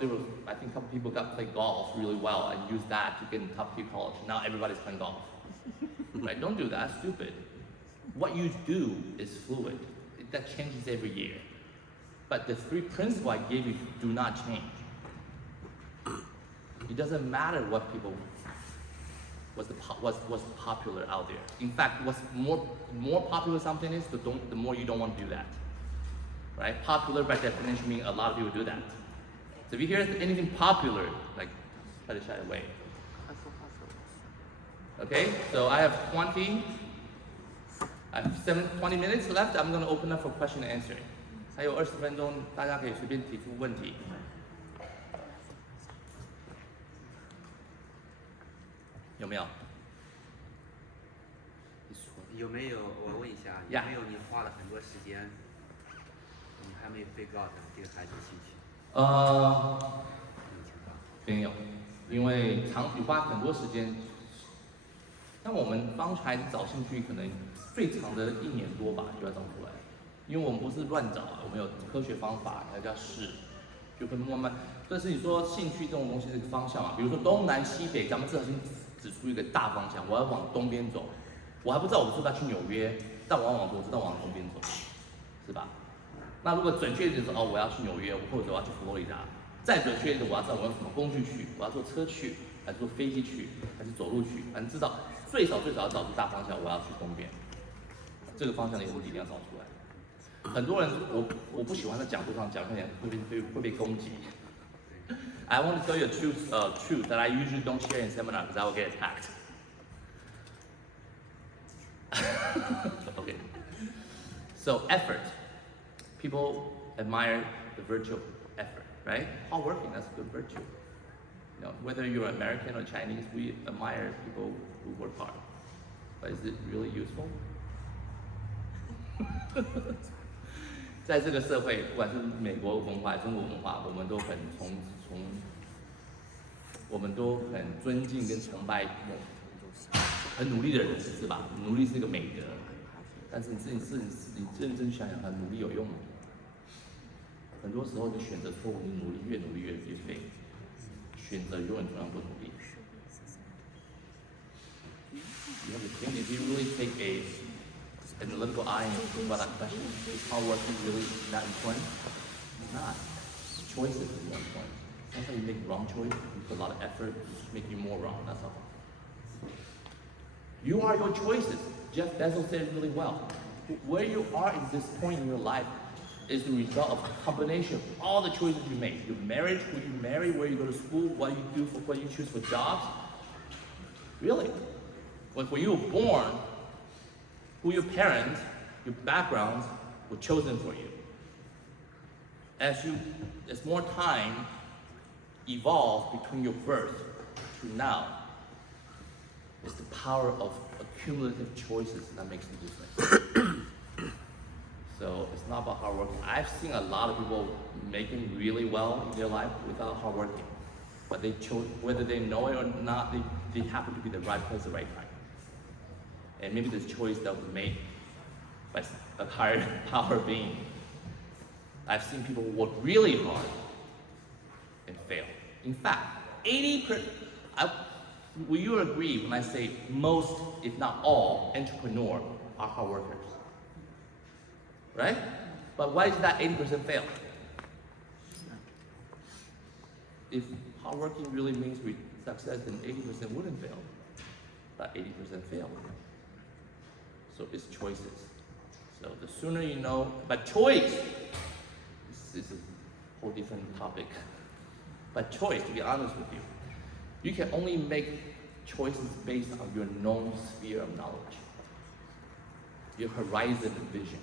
I think a couple people got play golf really well and used that to get in top tier college. Now everybody's playing golf. Right? Don't do that. Stupid. What you do is fluid. That changes every year. But the 3 principles I gave you do not change. It doesn't matter what's popular out there. In fact, what's more popular something is, the more you don't want to do that. Right? Popular by definition means a lot of people do that. So if you hear anything popular, like try to shy away. Okay, so I have 20 minutes left. I'm going to open up for question and answer. 还有20分钟，大家可以随便提出问题。有没有？有没有？我问一下，有 Yeah. 没有你花了很多时间，你还没 figure out 这个孩子的兴趣？有情况？没有，因为你花很多时间。像我们帮孩子找兴趣，可能最长的1年多吧，就要找出来。因为我们不是乱找啊，我们有科学方法，那叫试，就会慢慢。但是你说兴趣这种东西是个方向嘛，比如说东南西北，咱们至少先指出一个大方向，我要往东边走。我还不知道我是不是要去纽约，但我知道往东边走，是吧？那如果准确一点说，我要去纽约，或者我要去佛罗里达，再准确一点，我要知道我用什么工具去，我要坐车去，还是坐飞机去，还是走路去，反正至少最少要找出大方向，我要去东边。这个方向的问题一定要找出来。很多人我不喜欢在讲座上讲，会被攻击。I want to tell you a truth that I usually don't share in seminar because I will get attacked. Okay. So effort. People admire the virtue of effort, right? Hard working, that's a good virtue. You know, whether you're American or Chinese, we admire people who work hard. But is it really useful? 在这个社会，不管是美国文化、中国文化，我们都很尊敬跟崇拜很努力的人，是吧？努力是一个美德，但是你认真想想，努力有用吗？很多时候你选择错误，你努力越废，选择永远从来不努力。You have to think if you really take an analytical eye into that question, is hard working really that important? It's not. Choices is more important. Sometimes you make wrong choice, you put a lot of effort, it's make you more wrong, that's all. You are your choices. Jeff Bezos said it really well. Where you are at this point in your life is the result of a combination of all the choices you make. Your marriage, who you marry, where you go to school, what you choose for jobs. Really. When you were born, who your parents, your backgrounds were chosen for you. As more time evolves between your birth to now, it's the power of accumulative choices that makes the difference. So it's not about hard working. I've seen a lot of people making really well in their life without hard working. But they chose, whether they know it or not, they happen to be the right place at the right time. And maybe this choice that was made by a higher power being. I've seen people work really hard and fail. In fact, 80%, will you agree when I say most, if not all, entrepreneurs are hard workers? Right? But why is that 80% fail? If hard working really means success, then 80% wouldn't fail. But 80% fail. So it's choices. So the sooner you know, but choice, this is a whole different topic. But choice, to be honest with you, you can only make choices based on your known sphere of knowledge, your horizon of vision.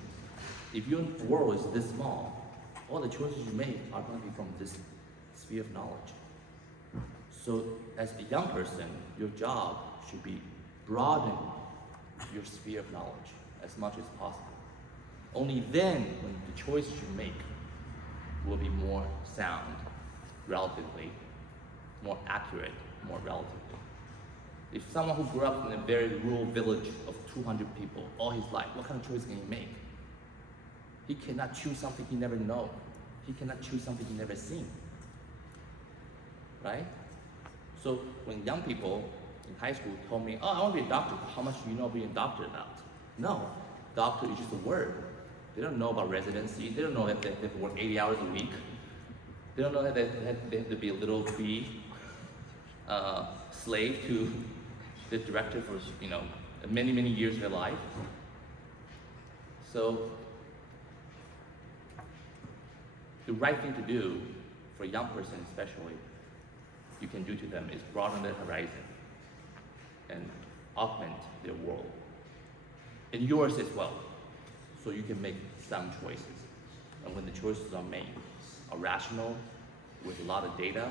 If your world is this small, all the choices you make are going to be from this sphere of knowledge. So as a young person, your job should be broaden your sphere of knowledge as much as possible. Only then, when the choices you make will be more sound, relatively, more accurate, more relatively. If someone who grew up in a very rural village of 200 people all his life, what kind of choice can he make? He cannot choose something he never know. He cannot choose something he never seen. Right? So when young people in high school told me, oh, I want to be a doctor, how much do you know being a doctor about? No, doctor is just a word. They don't know about residency. They don't know that they have to work 80 hours a week. They don't know that they have to be a little slave to the director for many, many years of their life. So the right thing to do for a young person especially, you can do to them is broaden their horizon and augment their world. And yours as well. So you can make sound choices. And when the choices are made, are rational, with a lot of data,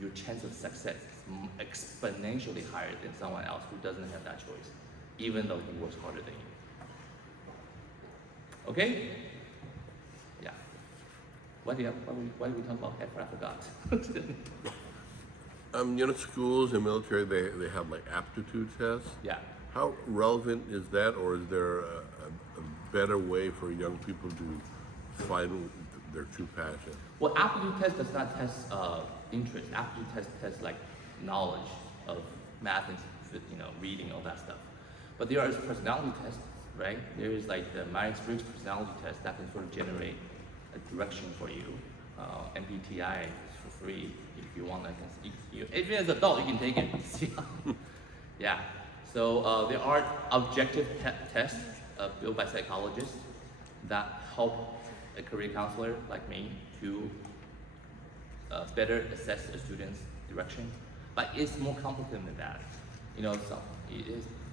your chance of success is exponentially higher than someone else who doesn't have that choice, even though he works harder than you. Okay? Yeah. What did we talk about? I forgot. Schools and military, they have like aptitude tests. Yeah. How relevant is that, or is there a better way for young people to find their true passion? Well, aptitude test does not test interest. Aptitude test tests like knowledge of math and reading, all that stuff. But there is personality tests, right? There is like the Myers-Briggs personality test that can sort of generate a direction for you. MBTI is for free if you want. If you're an adult, you can take it. Yeah. So there are objective tests built by psychologists that help a career counselor like me to better assess a student's direction. But it's more complicated than that.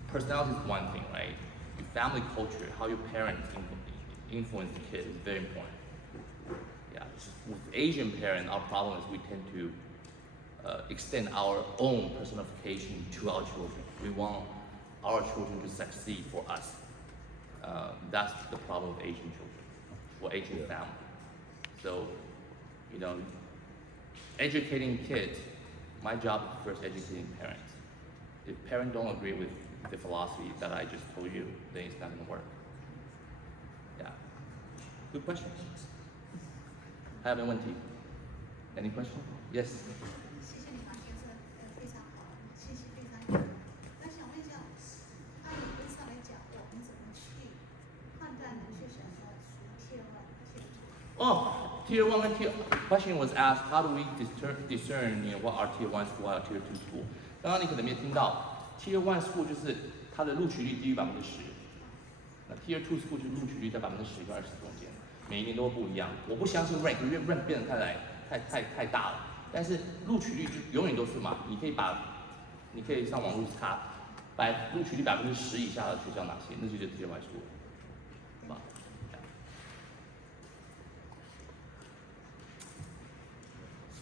Personality is one thing, right? Your family culture, how your parents influence the kid is very important. Yeah. With Asian parents, our problem is we tend to extend our own personification to our children. We want our children to succeed for us. That's the problem with Asian children, or Asian family. So, educating kids, my job is first educating parents. If parents don't agree with the philosophy that I just told you, then it's not going to work. Yeah. Good question. 还有没有问题 Any question? Yes. 谢谢你答辩是非常好，信息非常有。那想问一下，按理论上来讲，我们怎么去判断哪些选手属于 Tier 1、Tier 2？ Oh, Tier 1 and Tier. Question was asked, how do we discern what are Tier 1 school, what are Tier 2 school? 刚刚你可能没听到 ，Tier 1 school 就是它的录取率低于10%，那 Tier 2 school 就是录取率在10%跟20%中间。每一年都会不一样，我不相信 rank， 因为 rank 变得太大了。但是录取率就永远都是嘛，你可以上网络查，录取率10%以下的学校哪些，那就是 Tier 1 school， 好吧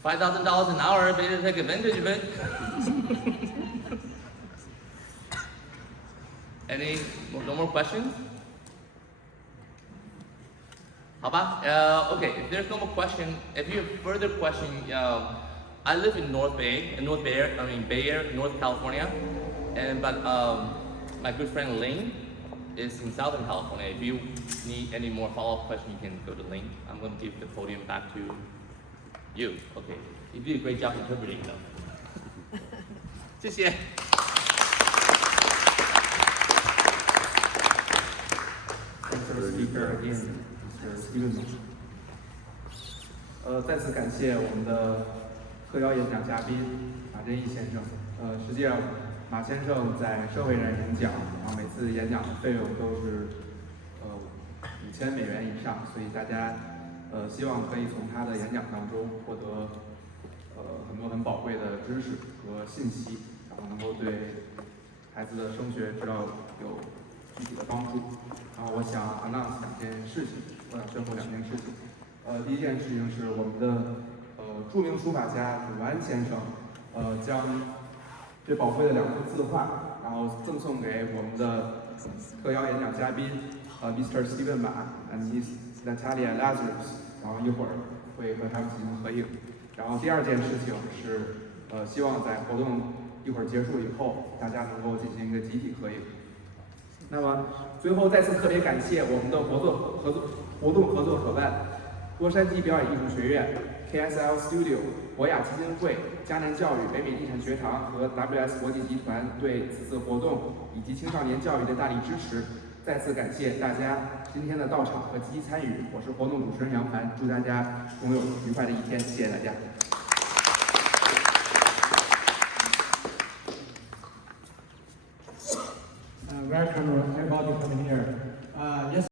？$5,000 an hour, better take advantage of it. No more questions? 好吧 okay, if there's no more question, if you have further question, I live in Bay Area, North California, but my good friend Ling is in Southern California. If you need any more follow-up questions, you can go to Ling. I'm going to give the podium back to you. Okay. You did a great job interpreting though. 谢谢。Mr. Speaker again, Mr. Steven. 再次感谢我们的特邀演讲嘉宾马振义先生。实际上马先生在社会上演讲，然后每次演讲的费用都是$5000以上，所以大家希望可以从他的演讲当中获得很多很宝贵的知识和信息，然后能够对孩子的升学知道有具体的帮助。然后我想 announce 2件事情，我想宣布2件事情。第一件事情是我们的著名书法家鲁安先生将这宝贵的2幅字画，然后赠送给我们的特邀演讲嘉宾Mr. Steven 马 and Miss Natalia Lazarus， 然后一会儿会和他们进行合影。然后第2件事情是希望在活动一会儿结束以后，大家能够进行一个集体合影。那么最后再次特别感谢我们的活动合作伙伴洛杉矶表演艺术学院、KSL Studio、博雅基金会、迦南教育、北美地产学堂和 WS 国际集团对此次活动以及青少年教育的大力支持。再次感谢大家今天的到场和积极参与。我是活动主持人杨凡，祝大家拥有愉快的一天，谢谢大家。Welcome everybody coming here.